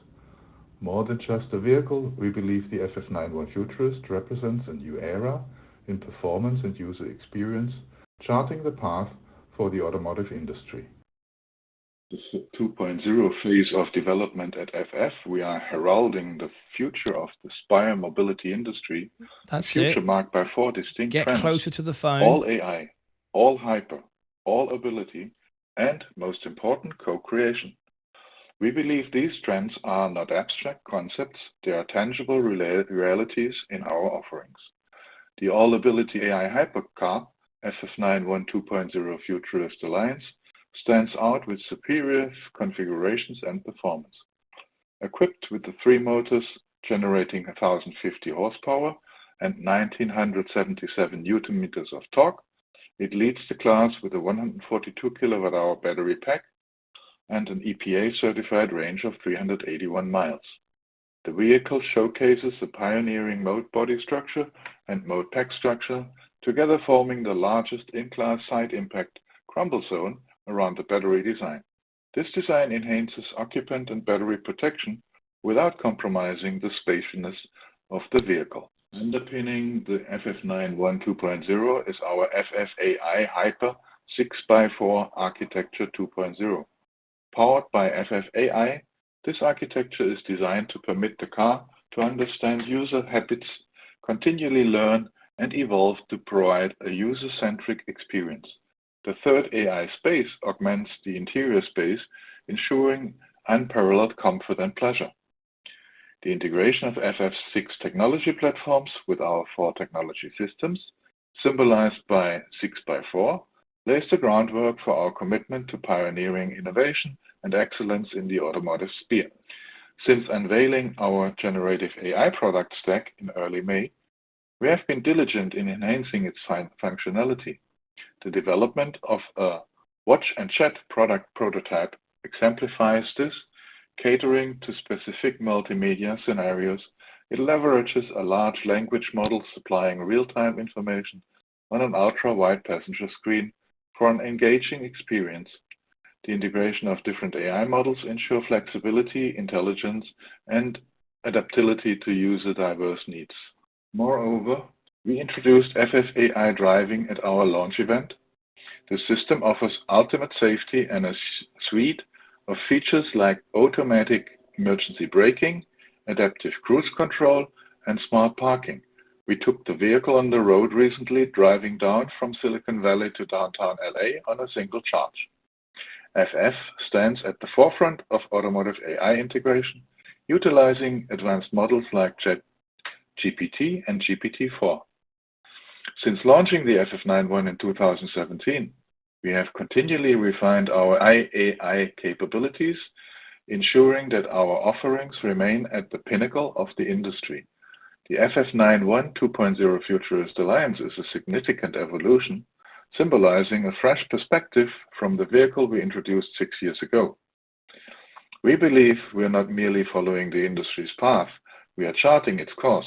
More than just a vehicle, we believe the FF91 Futurist represents a new era in performance and user experience, charting the path for the automotive industry. The 2.0 phase of development at FF, we are heralding the future of the spire mobility industry. That's a future it. Marked by 4 distinct Get trends. Closer to the phone. All AI, all hyper, all ability, and, most important, co-creation. We believe these trends are not abstract concepts, they are tangible realities in our offerings. The all-ability AI hypercar, FF91 2.0 Futurist Alliance, stands out with superior configurations and performance. Equipped with the 3 motors generating 1050 horsepower and 1977 Nm of torque, it leads the class with a 142 kWh battery pack and an EPA-certified range of 381 miles. The vehicle showcases the pioneering mode body structure and mode pack structure, together forming the largest in-class side impact crumble zone around the battery design. This design enhances occupant and battery protection without compromising the spaciousness of the vehicle. Underpinning the FF91 2.0 is our FFAI Hyper 6x4 Architecture 2.0. Powered by FFAI, this architecture is designed to permit the car to understand user habits, continually learn, and evolve to provide a user-centric experience. The third AI space augments the interior space, ensuring unparalleled comfort and pleasure. The integration of FF's 6 technology platforms with our 4 technology systems, symbolized by 6x4, lays the groundwork for our commitment to pioneering innovation and excellence in the automotive sphere. Since unveiling our generative AI product stack in early May, we have been diligent in enhancing its functionality. The development of a watch and chat product prototype exemplifies this. Catering to specific multimedia scenarios, it leverages a large language model supplying real-time information on an ultra-wide passenger screen for an engaging experience. The integration of different AI models ensure flexibility, intelligence, and adaptability to user diverse needs. Moreover, we introduced FFIE driving at our launch event. The system offers ultimate safety and a suite of features like automatic emergency braking, adaptive cruise control, and smart parking. We took the vehicle on the road recently, driving down from Silicon Valley to downtown LA on a single charge. FF stands at the forefront of automotive AI integration, utilizing advanced models like ChatGPT and GPT-4. Since launching the FF91 in 2017, we have continually refined our AI capabilities, ensuring that our offerings remain at the pinnacle of the industry. The FF91 2.0 Futurist Alliance is a significant evolution, symbolizing a fresh perspective from the vehicle we introduced 6 years ago. We believe we are not merely following the industry's path, we are charting its course.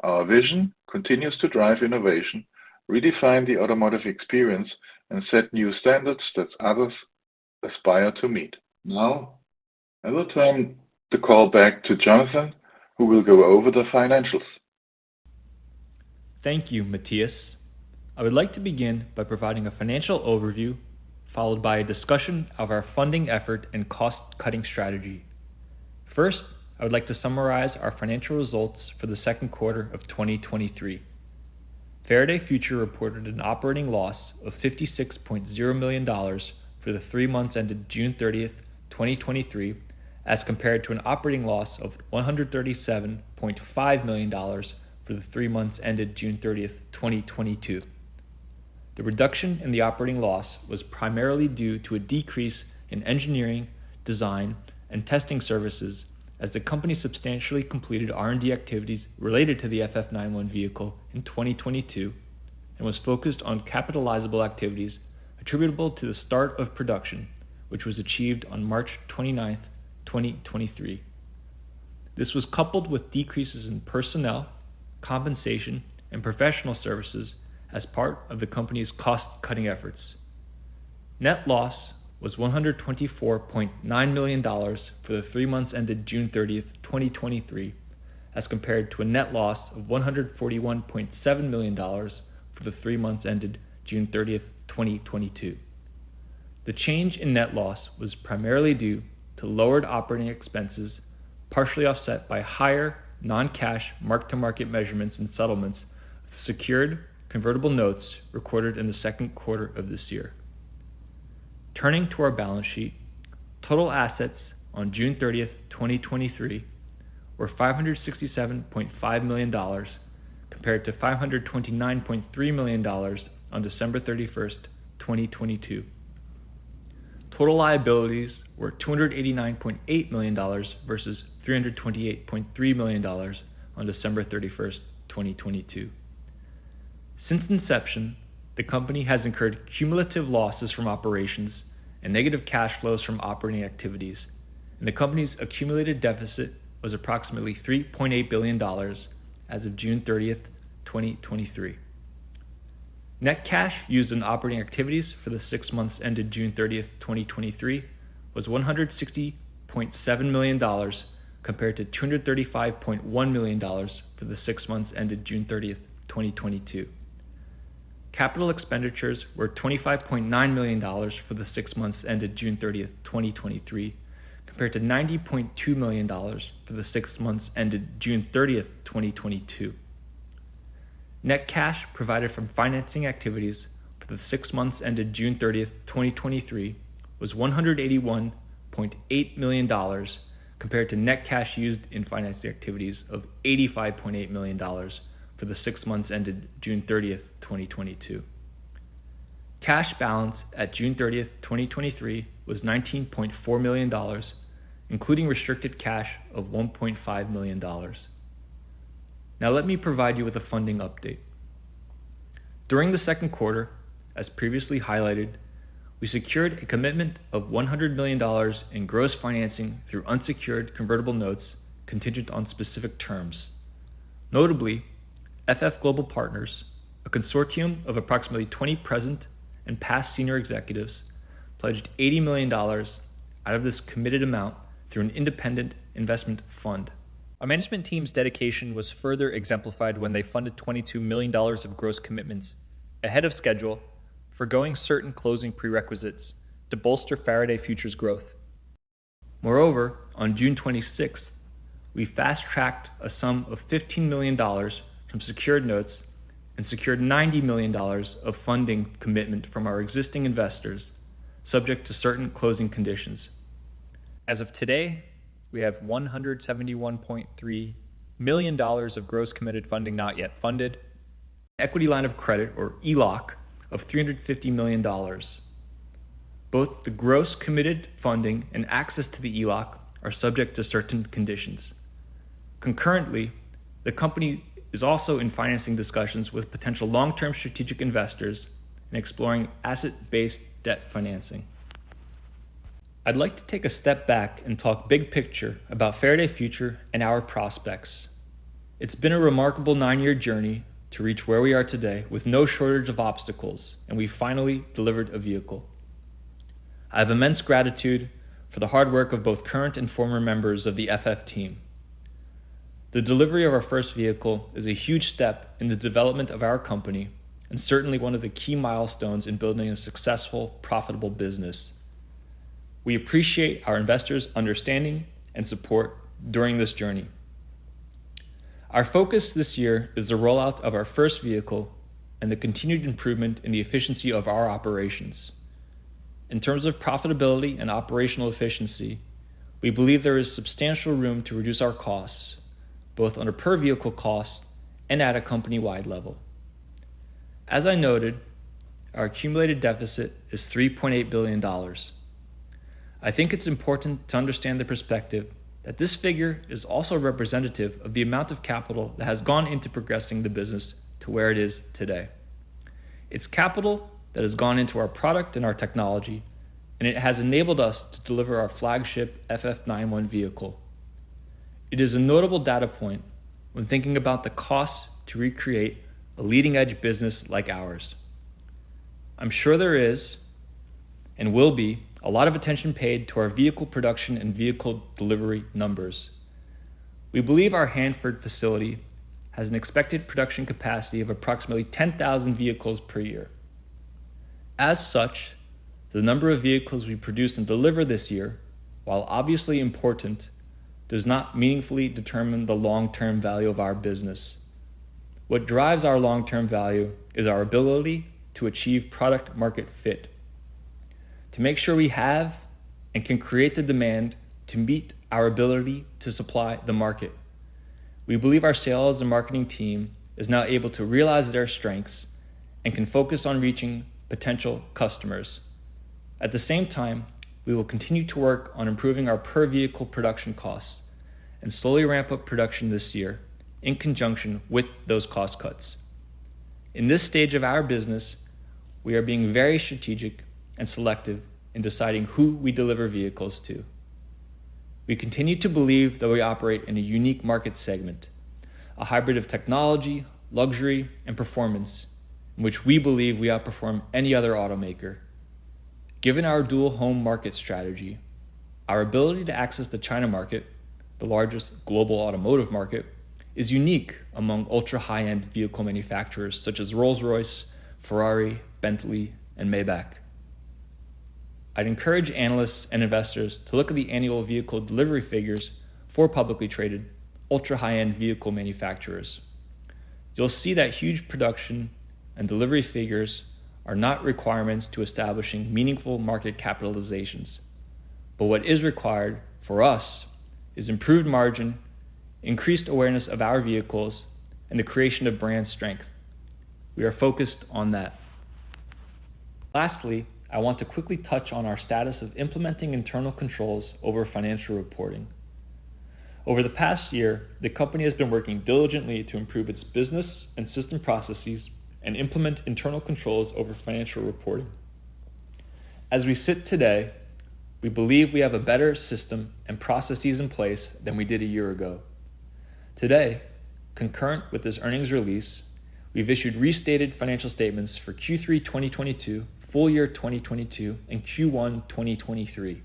Our vision continues to drive innovation, redefine the automotive experience, and set new standards that others aspire to meet. Now, I will turn the call back to Jonathan, who will go over the financials. Thank you, Matthias. I would like to begin by providing a financial overview, followed by a discussion of our funding effort and cost-cutting strategy. First, I would like to summarize our financial results for the second quarter of 2023. Faraday Future reported an operating loss of $56.0 million for the 3 months ended June 30th, 2023, as compared to an operating loss of $137.5 million for the 3 months ended June 30th, 2022. The reduction in the operating loss was primarily due to a decrease in engineering, design, and testing services as the company substantially completed R&D activities related to the FF91 vehicle in 2022 and was focused on capitalizable activities attributable to the start of production, which was achieved on March 29th, 2023. This was coupled with decreases in personnel, compensation, and professional services as part of the company's cost-cutting efforts. Net loss was $124.9 million for the 3 months ended June 30th, 2023, as compared to a net loss of $141.7 million for the 3 months ended June 30th, 2022. The change in net loss was primarily due to lowered operating expenses, partially offset by higher non-cash mark-to-market measurements and settlements of secured convertible notes recorded in the second quarter of this year. Turning to our balance sheet, total assets on June 30th, 2023 were $567.5 million compared to $529.3 million on December 31st, 2022. Total liabilities were $289.8 million versus $328.3 million on December 31st, 2022. Since inception, the company has incurred cumulative losses from operations and negative cash flows from operating activities, and the company's accumulated deficit was approximately $3.8 billion as of June 30th, 2023. Net cash used in operating activities for the 6 months ended June 30th, 2023 was $160.7 million compared to $235.1 million for the 6 months ended June 30th, 2022. Capital expenditures were $25.9 million for the 6 months ended June 30th, 2023, compared to $90.2 million for the 6 months ended June 30th, 2022. Net cash provided from financing activities for the 6 months ended June 30th, 2023 was $181.8 million compared to net cash used in financing activities of $85.8 million for the 6 months ended June 30th, 2022. Cash balance at June 30th, 2023 was $19.4 million, including restricted cash of $1.5 million. Now let me provide you with a funding update. During the second quarter, as previously highlighted, we secured a commitment of $100 million in gross financing through unsecured convertible notes contingent on specific terms. Notably, FF Global Partners, a consortium of approximately 20 present and past senior executives, pledged $80 million out of this committed amount through an independent investment fund. Our management team's dedication was further exemplified when they funded $22 million of gross commitments ahead of schedule, forgoing certain closing prerequisites to bolster Faraday Future's growth. Moreover, on June 26th, we fast-tracked a sum of $15 million from secured notes and secured $90 million of funding commitment from our existing investors, subject to certain closing conditions. As of today, we have $171.3 million of gross committed funding not yet funded, equity line of credit, or ELOC, of $350 million. Both the gross committed funding and access to the ELOC are subject to certain conditions. Concurrently, the company is also in financing discussions with potential long-term strategic investors and exploring asset-based debt financing. I'd like to take a step back and talk big picture about Faraday Future and our prospects. It's been a remarkable 9-year journey to reach where we are today with no shortage of obstacles, and we finally delivered a vehicle. I have immense gratitude for the hard work of both current and former members of the FF team. The delivery of our first vehicle is a huge step in the development of our company and certainly one of the key milestones in building a successful, profitable business. We appreciate our investors' understanding and support during this journey. Our focus this year is the rollout of our first vehicle and the continued improvement in the efficiency of our operations. In terms of profitability and operational efficiency, we believe there is substantial room to reduce our costs, both on a per vehicle cost and at a company-wide level. As I noted, our accumulated deficit is $3.8 billion. I think it's important to understand the perspective that this figure is also representative of the amount of capital that has gone into progressing the business to where it is today. It's capital that has gone into our product and our technology, and it has enabled us to deliver our flagship FF91 vehicle. It is a notable data point when thinking about the costs to recreate a leading-edge business like ours. I'm sure there is, and will be, a lot of attention paid to our vehicle production and vehicle delivery numbers. We believe our Hanford facility has an expected production capacity of approximately 10,000 vehicles per year. As such, the number of vehicles we produce and deliver this year, while obviously important, does not meaningfully determine the long-term value of our business. What drives our long-term value is our ability to achieve product market fit, to make sure we have and can create the demand to meet our ability to supply the market. We believe our sales and marketing team is now able to realize their strengths and can focus on reaching potential customers. At the same time, we will continue to work on improving our per vehicle production costs and slowly ramp up production this year in conjunction with those cost cuts. In this stage of our business, we are being very strategic and selective in deciding who we deliver vehicles to. We continue to believe that we operate in a unique market segment, a hybrid of technology, luxury, and performance, in which we believe we outperform any other automaker. Given our dual home market strategy, our ability to access the China market, the largest global automotive market, is unique among ultra-high-end vehicle manufacturers such as Rolls-Royce, Ferrari, Bentley, and Maybach. I'd encourage analysts and investors to look at the annual vehicle delivery figures for publicly traded ultra-high-end vehicle manufacturers. You'll see that huge production and delivery figures are not requirements to establishing meaningful market capitalizations, but what is required for us is improved margin, increased awareness of our vehicles, and the creation of brand strength. We are focused on that. Lastly, I want to quickly touch on our status of implementing internal controls over financial reporting. Over the past year, the company has been working diligently to improve its business and system processes and implement internal controls over financial reporting. As we sit today, we believe we have a better system and processes in place than we did a year ago. Today, concurrent with this earnings release, we've issued restated financial statements for Q3 2022, full year 2022, and Q1 2023.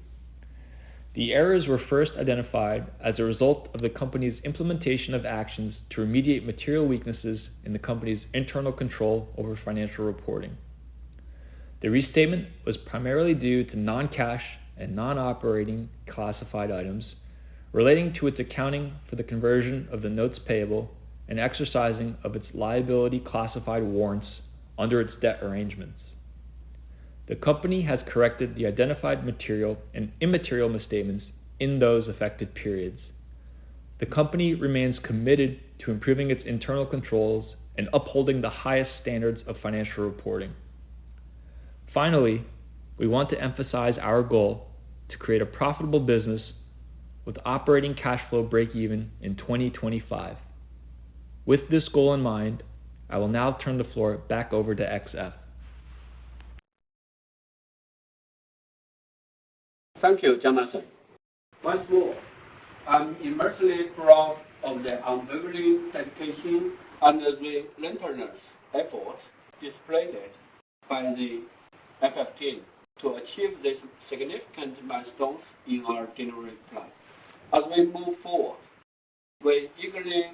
The errors were first identified as a result of the company's implementation of actions to remediate material weaknesses in the company's internal control over financial reporting. The restatement was primarily due to non-cash and non-operating classified items relating to its accounting for the conversion of the notes payable and exercising of its liability classified warrants under its debt arrangements. The company has corrected the identified material and immaterial misstatements in those affected periods. The company remains committed to improving its internal controls and upholding the highest standards of financial reporting. Finally, we want to emphasize our goal to create a profitable business with operating cash flow break-even in 2025. With this goal in mind, I will now turn the floor back over to XF. Thank you, Jonathan. Once more, I'm immensely proud of the unwavering dedication and the relentless effort displayed by the FF team to achieve these significant milestones in our delivery plan. As we move forward, we eagerly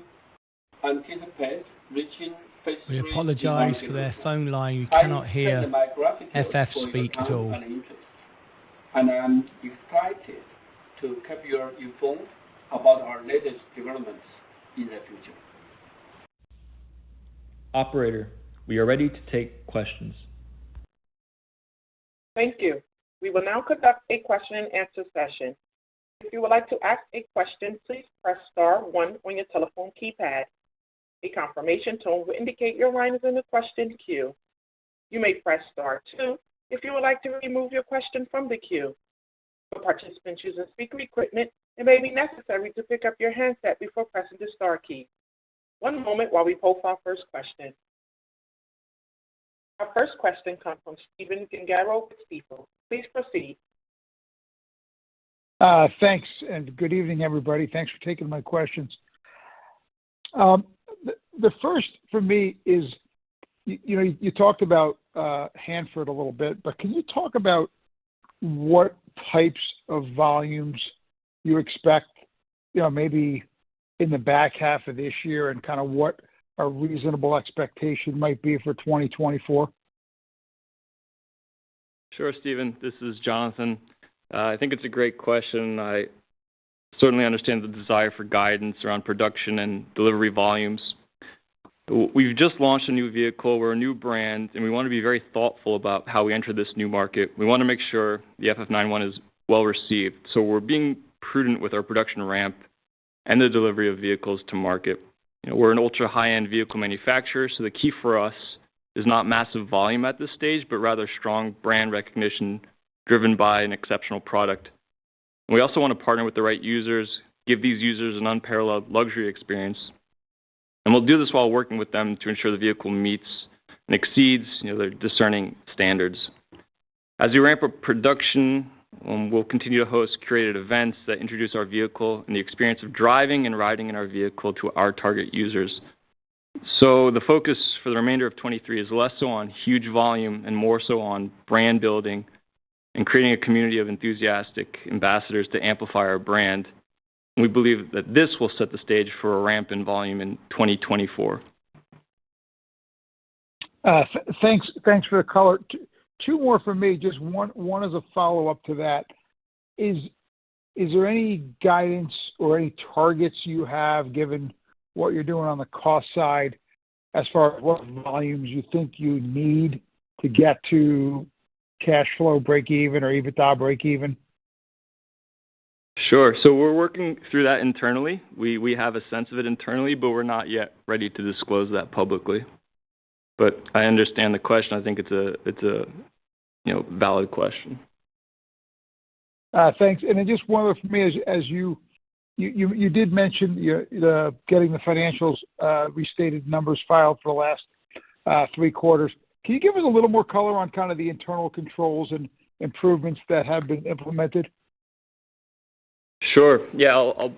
anticipate reaching phase 3. We apologise for their phone line. You cannot hear FF speak at all. And I'm excited to keep you informed about our latest developments in the future. Operator, we are ready to take questions. Thank you. We will now conduct a question and answer session. If you would like to ask a question, please press star 1 on your telephone keypad. A confirmation tone will indicate your line is in the question queue. You may press star 2 if you would like to remove your question from the queue. For participants using speaker equipment, it may be necessary to pick up your handset before pressing the star key. One moment while we poll for our first question. Our first question comes from Stephen Gengaro with Stifel. Please proceed. Thanks, and good evening, everybody. Thanks for taking my questions. The first for me is, you talked about Hanford a little bit, but can you talk about what types of volumes you expect, maybe in the back half of this year, and kind of what a reasonable expectation might be for 2024? Sure, Stephen. This is Jonathan. I think it's a great question. I certainly understand the desire for guidance around production and delivery volumes. We've just launched a new vehicle. We're a new brand, and we want to be very thoughtful about how we enter this new market. We want to make sure the FF91 is well received, so we're being prudent with our production ramp and the delivery of vehicles to market. We're an ultra high-end vehicle manufacturer, so the key for us is not massive volume at this stage, but rather strong brand recognition driven by an exceptional product. And we also want to partner with the right users, give these users an unparalleled luxury experience. And we'll do this while working with them to ensure the vehicle meets and exceeds their discerning standards. As we ramp up production, we'll continue to host curated events that introduce our vehicle and the experience of driving and riding in our vehicle to our target users. So the focus for the remainder of 23 is less so on huge volume and more so on brand building and creating a community of enthusiastic ambassadors to amplify our brand. We believe that this will set the stage for a ramp in volume in 2024. Thanks for the color. Two more for me. Just one as a follow-up to that. Is there any guidance or any targets you have, given what you're doing on the cost side, as far as what volumes you think you need to get to cash flow break even or EBITDA break even? Sure. So we're working through that internally. We have a sense of it internally, but we're not yet ready to disclose that publicly. But I understand the question. I think it's a valid question. Thanks. And then just one other for me, as you did mention getting the financials restated numbers filed for the last 3 quarters. Can you give us a little more color on kind of the internal controls and improvements that have been implemented? Sure. Yeah, I'll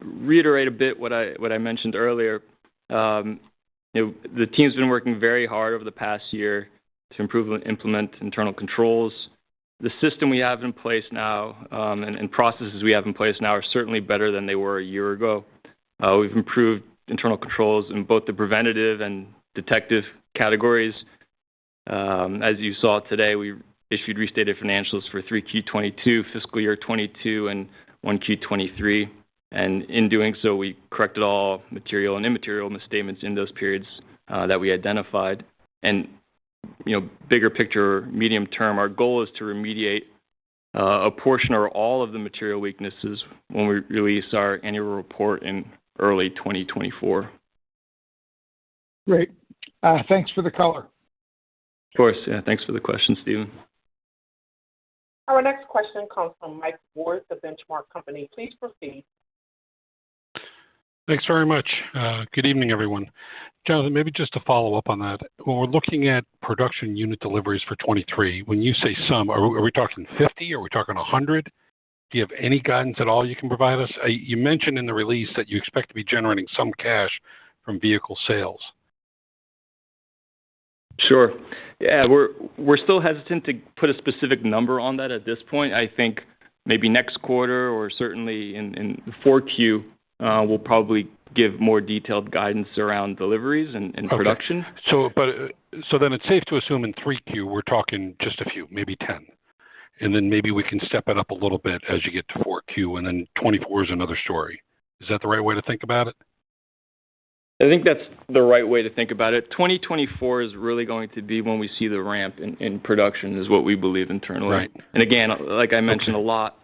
reiterate a bit what I mentioned earlier. The team's been working very hard over the past year to improve and implement internal controls. The system we have in place now and processes we have in place now are certainly better than they were a year ago. We've improved internal controls in both the preventative and detective categories. As you saw today, we issued restated financials for 3Q22, fiscal year 22, and 1Q23. And in doing so, we corrected all material and immaterial misstatements in those periods that we identified. And, bigger picture, medium term, our goal is to remediate a portion or all of the material weaknesses when we release our annual report in early 2024. Great. Thanks for the color. Of course. Yeah. Thanks for the question, Stephen. Our next question comes from Mike Ward, the Benchmark Company. Please proceed. Thanks very much. Good evening, everyone. Jonathan, maybe just to follow up on that, when we're looking at production unit deliveries for 23, when you say some, are we talking 50? Are we talking 100? Do you have any guidance at all you can provide us? You mentioned in the release that you expect to be generating some cash from vehicle sales. Sure. Yeah, we're still hesitant to put a specific number on that at this point. I think maybe next quarter or certainly in 4Q, we'll probably give more detailed guidance around deliveries and production. So then it's safe to assume in 3Q we're talking just a few, maybe 10. And then maybe we can step it up a little bit as you get to 4Q, and then 24 is another story. Is that the right way to think about it? I think that's the right way to think about it. 2024 is really going to be when we see the ramp in production is what we believe internally. Right. And again, like I mentioned, a lot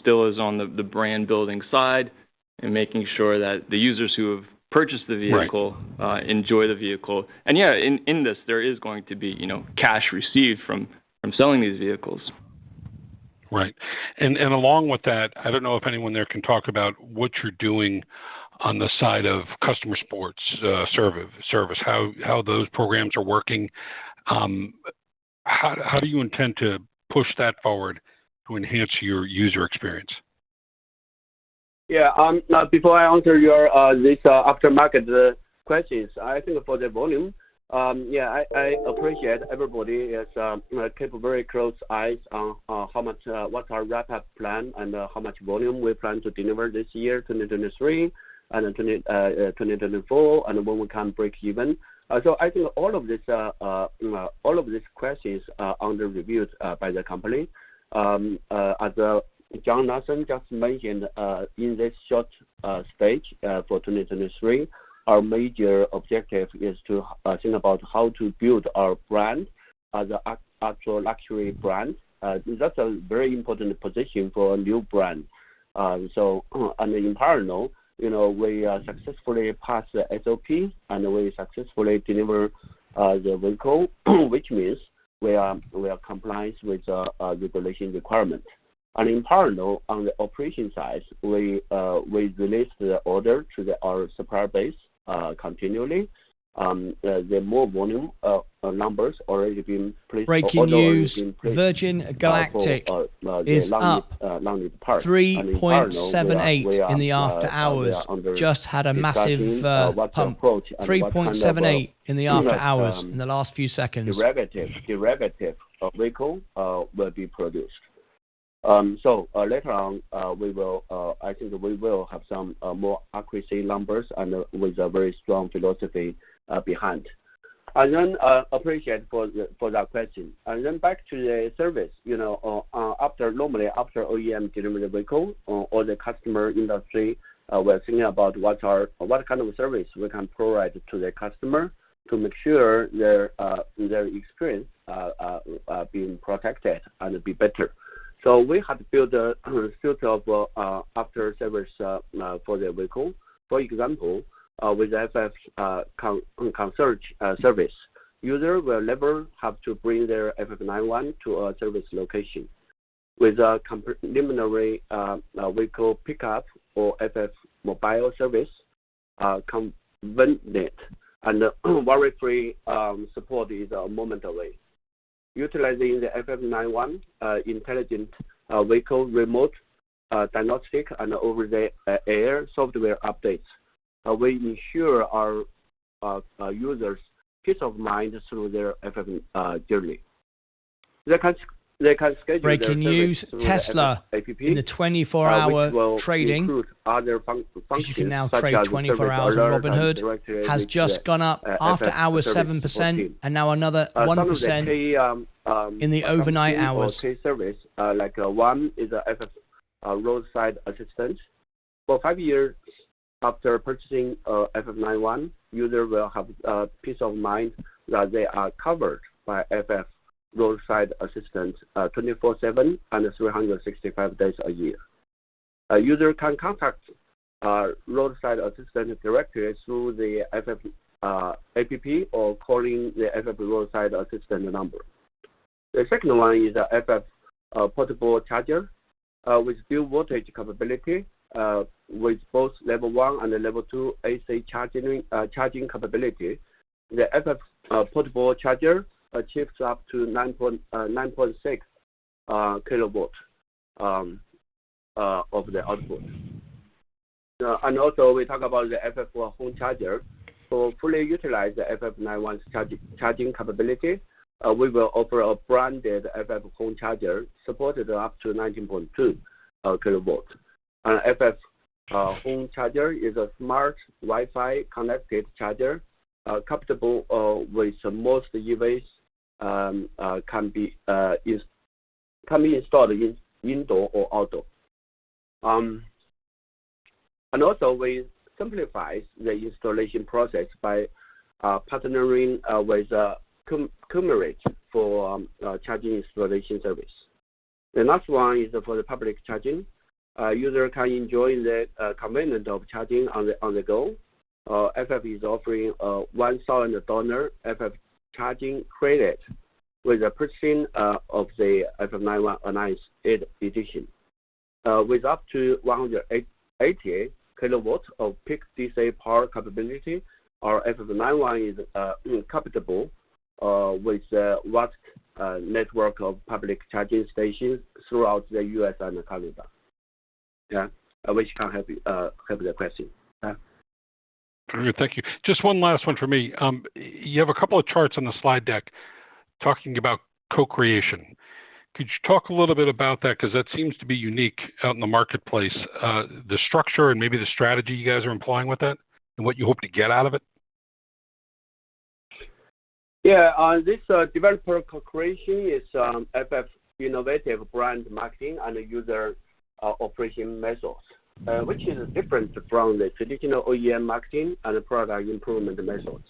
still is on the brand building side and making sure that the users who have purchased the vehicle enjoy the vehicle. And yeah, in this, there is going to be, cash received from selling these vehicles. Right. And along with that, I don't know if anyone there can talk about what you're doing on the side of customer sports service, how those programs are working. How do you intend to push that forward to enhance your user experience? Yeah. Before I answer your this aftermarket questions, I think for the volume, I appreciate everybody is keep very close eyes on how much what's our wrap-up plan and how much volume we plan to deliver this year, 2023 and 2024, and when we can break even. So I think all of these questions are under review by the company. As John Nelson just mentioned, in this short stage for 2023, our major objective is to think about how to build our brand as an actual luxury brand. That's a very important position for a new brand. And in parallel, we successfully passed the SOP and we successfully deliver the vehicle, which means we are compliant with regulation requirements. And in parallel, on the operation side, we release the order to our supplier base continually. The more volume numbers already been placed. Breaking news: Virgin Galactic is up 3.78 in the after hours. Just had a massive pump. 3.78 in the after hours in the last few seconds. Derivative vehicle will be produced. So later on, we will. I think we will have some more accuracy numbers and with a very strong philosophy behind. And then appreciate for that question. And then back to the service. After OEM delivering the vehicle, or the customer industry, we're thinking about what kind of service we can provide to the customer to make sure their experience being protected and be better. So we have to build a suite of after service for the vehicle. For example, with FF concierge service, user will never have to bring their FF91 to a service location. With a preliminary vehicle pickup or FF mobile service, convenient and worry-free support is a moment away. utilizing the FF91 intelligent vehicle remote diagnostic and over-the-air software updates. We ensure our users peace of mind through their FF journey. They can schedule breaking news: Tesla in the 24-hour trading. Other you can now trade 24 hours on Robinhood. Has just gone up after hours 7%, and now another 1% in the overnight hours. Service one is a FF roadside assistance. For 5 years after purchasing FF91, users will have peace of mind that they are covered by FF roadside assistance 24/7 and 365 days a year. A user can contact roadside assistant directly through the FF app or calling the FF roadside assistant number. The second one is a FF portable charger with dual voltage capability with both level 1 and level 2 AC charging capability. The FF portable charger achieves up to 9.6 kilowatt of the output. And also we talk about the FF home charger. To fully utilize the FF91's charging capability, we will offer a branded FF home charger supported up to 19.2 kilowatt. An FF home charger is a smart Wi-Fi connected charger compatible with most EVs. Can be installed in indoor or outdoor. And also we simplify the installation process by partnering with Commorate for charging installation service. The next one is for the public charging. User can enjoy the convenience of charging on the go. FF is offering a $1,000 FF charging credit with the purchasing of the FF91 Alliance 8 edition. With up to 180 kilowatts of peak DC power capability, our FF91 is compatible with a vast network of public charging stations throughout the U.S. and Canada. Yeah, which can help the question. Very good, thank you. Just one last one for me. You have a couple of charts on the slide deck talking about co-creation. Could you talk a little bit about that? Because that seems to be unique out in the marketplace. The structure and maybe the strategy you guys are employing with that and what you hope to get out of it? Yeah, this developer co-creation is FF innovative brand marketing and user operation methods, which is different from the traditional OEM marketing and product improvement methods.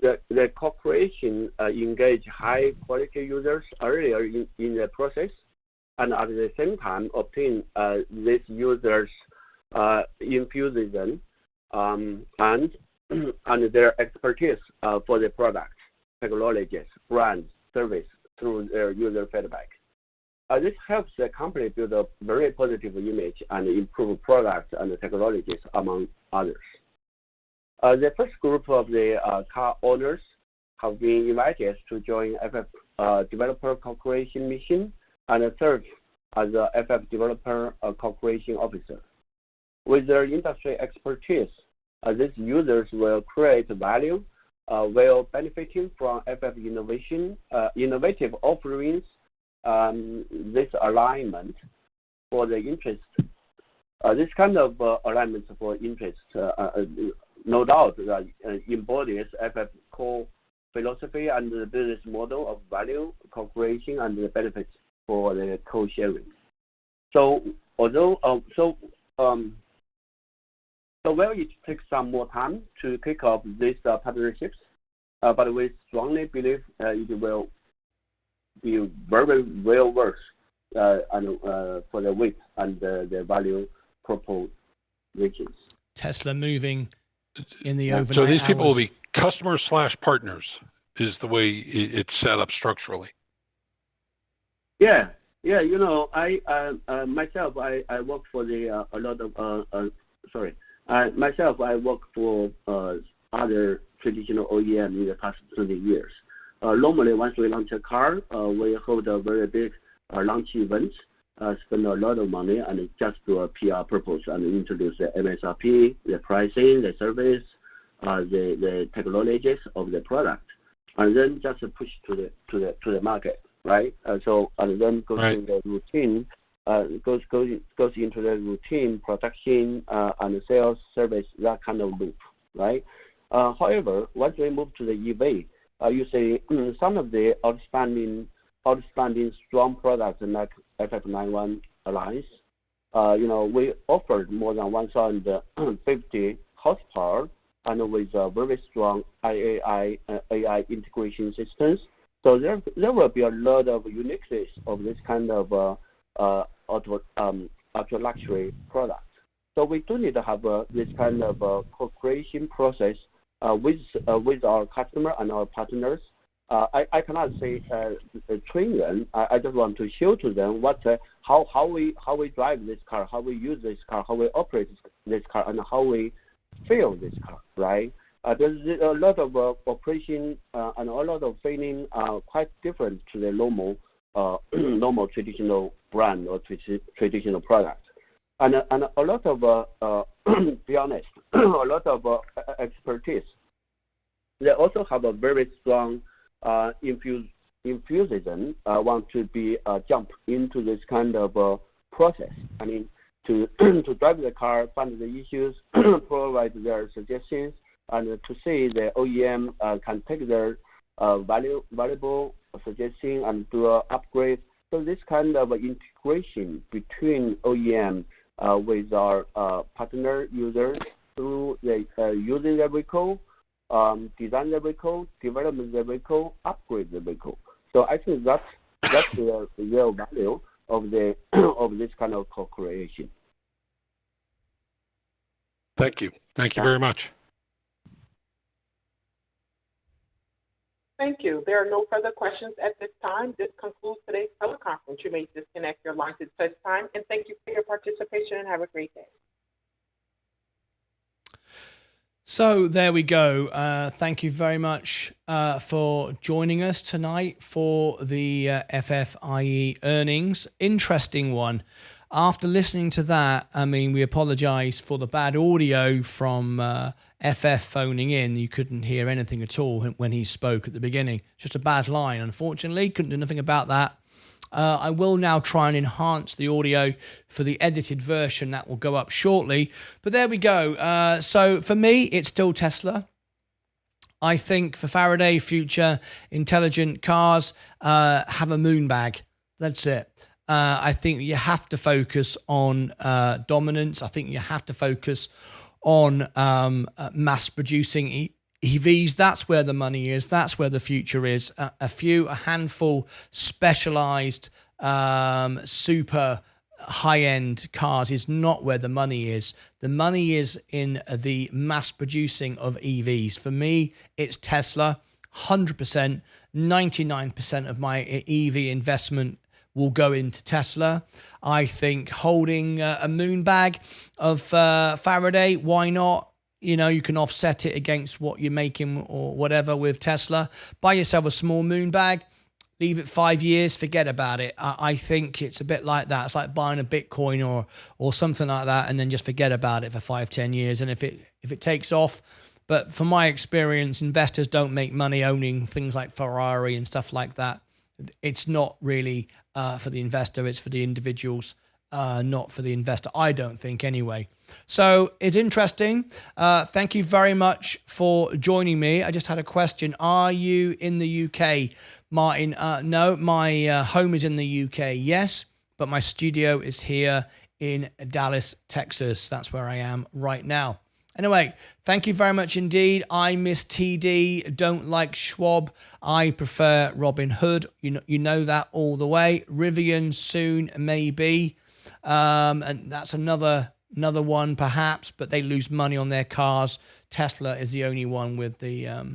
The co-creation engage high-quality users earlier in the process, and at the same time obtain these users' enthusiasm and their expertise for the product, technologies, brand, service through their user feedback. This helps the company build a very positive image and improve products and technologies, among others. The first group of the car owners have been invited to join FF Developer Co-creation mission and serve as a FF Developer Co-creation officer. With their industry expertise, these users will create value while benefiting from FF innovative offerings. This alignment for the interest, this kind of alignment for interest, no doubt embodies FF core philosophy and the business model of value, co-creation, and the benefits for the co-sharing. So, while it takes some more time to kick off these partnerships, but we strongly believe it will be very well worth for the weight and the value propositions. Tesla moving in the overnight So these people hours. will be customers/partners is the way it's set up structurally. Yeah. You know, I myself I work for the a lot of myself I work for other traditional OEM in the past 20 years. Normally, once we launch a car, we hold a very big launch event, spend a lot of money, and just do a PR purpose and introduce the MSRP, the pricing, the service, the technologies of the product, and then just push to the market, right? And then goes to the routine, goes into the routine production and sales service, that kind of loop, right? However, once we move to the EV, you see some of the outstanding strong products like FF91 Alliance. We offered more than 1,050 horsepower and with very strong AI integration systems. So there will be a lot of uniqueness of this kind of ultra luxury product. So we do need to have this kind of co-creation process with our customer and our partners. I cannot say train them. I just want to show to them how we drive this car, how we use this car, how we operate this car, and how we feel this car, right? There's a lot of operation and a lot of feeling quite different to the normal traditional brand or traditional product. And a lot of, be honest, a lot of expertise. They also have a very strong enthusiasm, want to be jump into this kind of process. I mean, to drive the car, find the issues, provide their suggestions, and to see the OEM can take their valuable suggestion and do an upgrade. So this kind of integration between OEM with our partner users through the using the vehicle, design the vehicle, development the vehicle, upgrade the vehicle. So I think that's the real value of this kind of co-creation. Thank you. Thank you very much. Thank you. There are no further questions at this time. This concludes today's teleconference. You may disconnect your lines at this time, and thank you for your participation, and have a great day. So there we go. Thank you very much for joining us tonight for the FFIE earnings. Interesting one. After listening to that, I mean, we apologize for the bad audio from FF phoning in. You couldn't hear anything at all when he spoke at the beginning. Just a bad line, unfortunately. Couldn't do nothing about that. I will now try and enhance the audio for the edited version that will go up shortly. But there we go. So for me, it's still Tesla. I think for Faraday Future Intelligent Cars, have a moon bag. That's it. I think you have to focus on dominance. I think you have to focus on mass producing EVs. That's where the money is. That's where the future is. A handful specialized, super high-end cars is not where the money is. The money is in the mass producing of EVs. For me, it's Tesla. 100%, 99% of my EV investment will go into Tesla. I think holding a moon bag of Faraday, why not? You know, you can offset it against what you're making or whatever with Tesla. Buy yourself a small moon bag, leave it 5 years, forget about it. I think it's a bit like that. It's like buying a Bitcoin or something like that, and then just forget about it for 5-10 years. And if it takes off, but from my experience, investors don't make money owning things like Ferrari and stuff like that. It's not really for the investor, it's for the individuals, not for the investor, I don't think anyway. So it's interesting. Thank you very much for joining me. I just had a question. Are you in the UK, Martyn? No, my home is in the UK, yes, but my studio is here in Dallas, Texas. That's where I am right now. Anyway, thank you very much indeed. I miss TD, don't like Schwab. I prefer Robin Hood. You know that all the way. Rivian soon, maybe. And that's another one perhaps, but they lose money on their cars. Tesla is the only one with the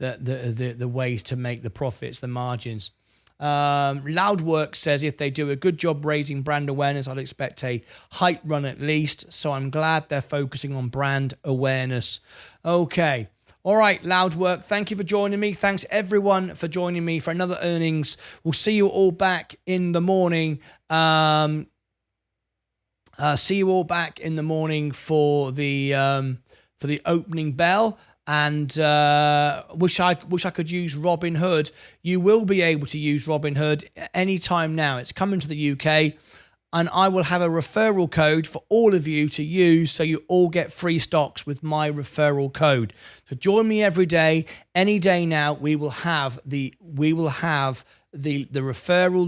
ways to make the profits, the margins. Loudwork says if they do a good job raising brand awareness, I'd expect a hype run at least. So I'm glad they're focusing on brand awareness. Okay. All right, Loud Work, thank you for joining me. Thanks, everyone, for joining me for another earnings. We'll see you all back in the morning. See you all back in the morning for the opening bell. And wish I could use Robinhood. You will be able to use Robinhood anytime now. It's coming to the UK, and I will have a referral code for all of you to use, so you all get free stocks with my referral code. So join me every day, any day now. We will have the referral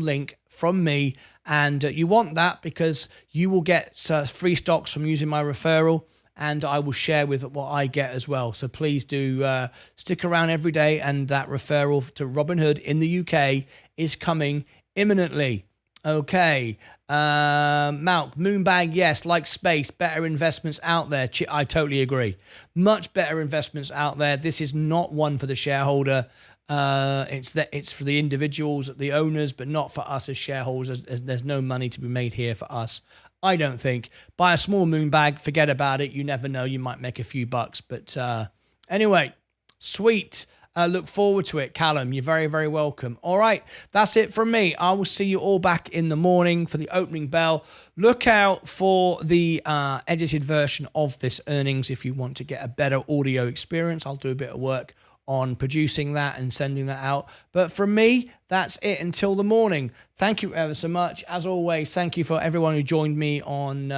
link from me, and you want that because you will get free stocks from using my referral. And I will share with what I get as well. So please do stick around every day. And that referral to Robinhood in the UK is coming imminently. Okay. Malk, Moonbag, yes, like space, better investments out there. I totally agree. Much better investments out there. This is not one for the shareholder. It's for the individuals, the owners, but not for us as shareholders. There's no money to be made here for us. I don't think. Buy a small moon bag, forget about it. You never know. You might make a few bucks. But anyway, sweet. Look forward to it, Callum. You're very, very welcome. All right, that's it from me. I will see you all back in the morning for the opening bell. Look out for the edited version of this earnings if you want to get a better audio experience. I'll do a bit of work on producing that and sending that out. But from me, that's it until the morning. Thank you ever so much. As always, thank you for everyone who joined me on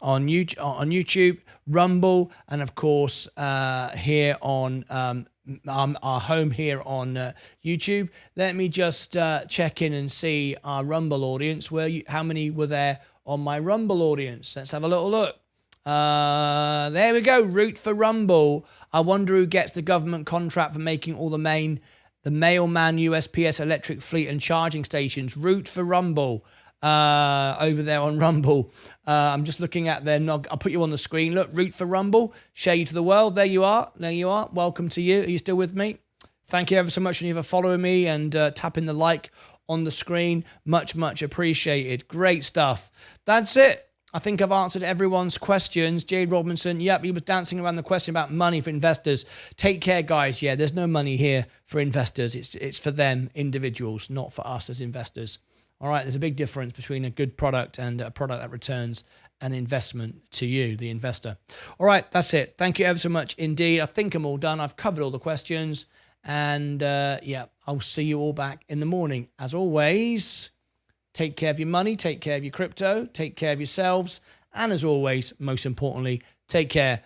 YouTube, Rumble, and of course here on our home here on YouTube. Let me just check in and see our Rumble audience. How many were there on my Rumble audience? Let's have a little look. There we go. Root for Rumble. I wonder who gets the government contract for making all the mailman USPS electric fleet and charging stations. Root for Rumble. Over there on Rumble. I'm just looking at their nog. I'll put you on the screen. Look, root for Rumble. Share you to the world. There you are. There you are. Welcome to you. Are you still with me? Thank you ever so much for following me and tapping the like on the screen. Much, much appreciated. Great stuff. That's it. I think I've answered everyone's questions. Jade Robinson, yep, he was dancing around the question about money for investors. Take care, guys. Yeah, there's no money here for investors. It's for them, individuals, not for us as investors. All right, there's a big difference between a good product and a product that returns an investment to you, the investor. All right, that's it. Thank you ever so much indeed. I think I'm all done. I've covered all the questions. And yeah, I'll see you all back in the morning. As always, take care of your money, take care of your crypto, take care of yourselves, and as always, most importantly, take care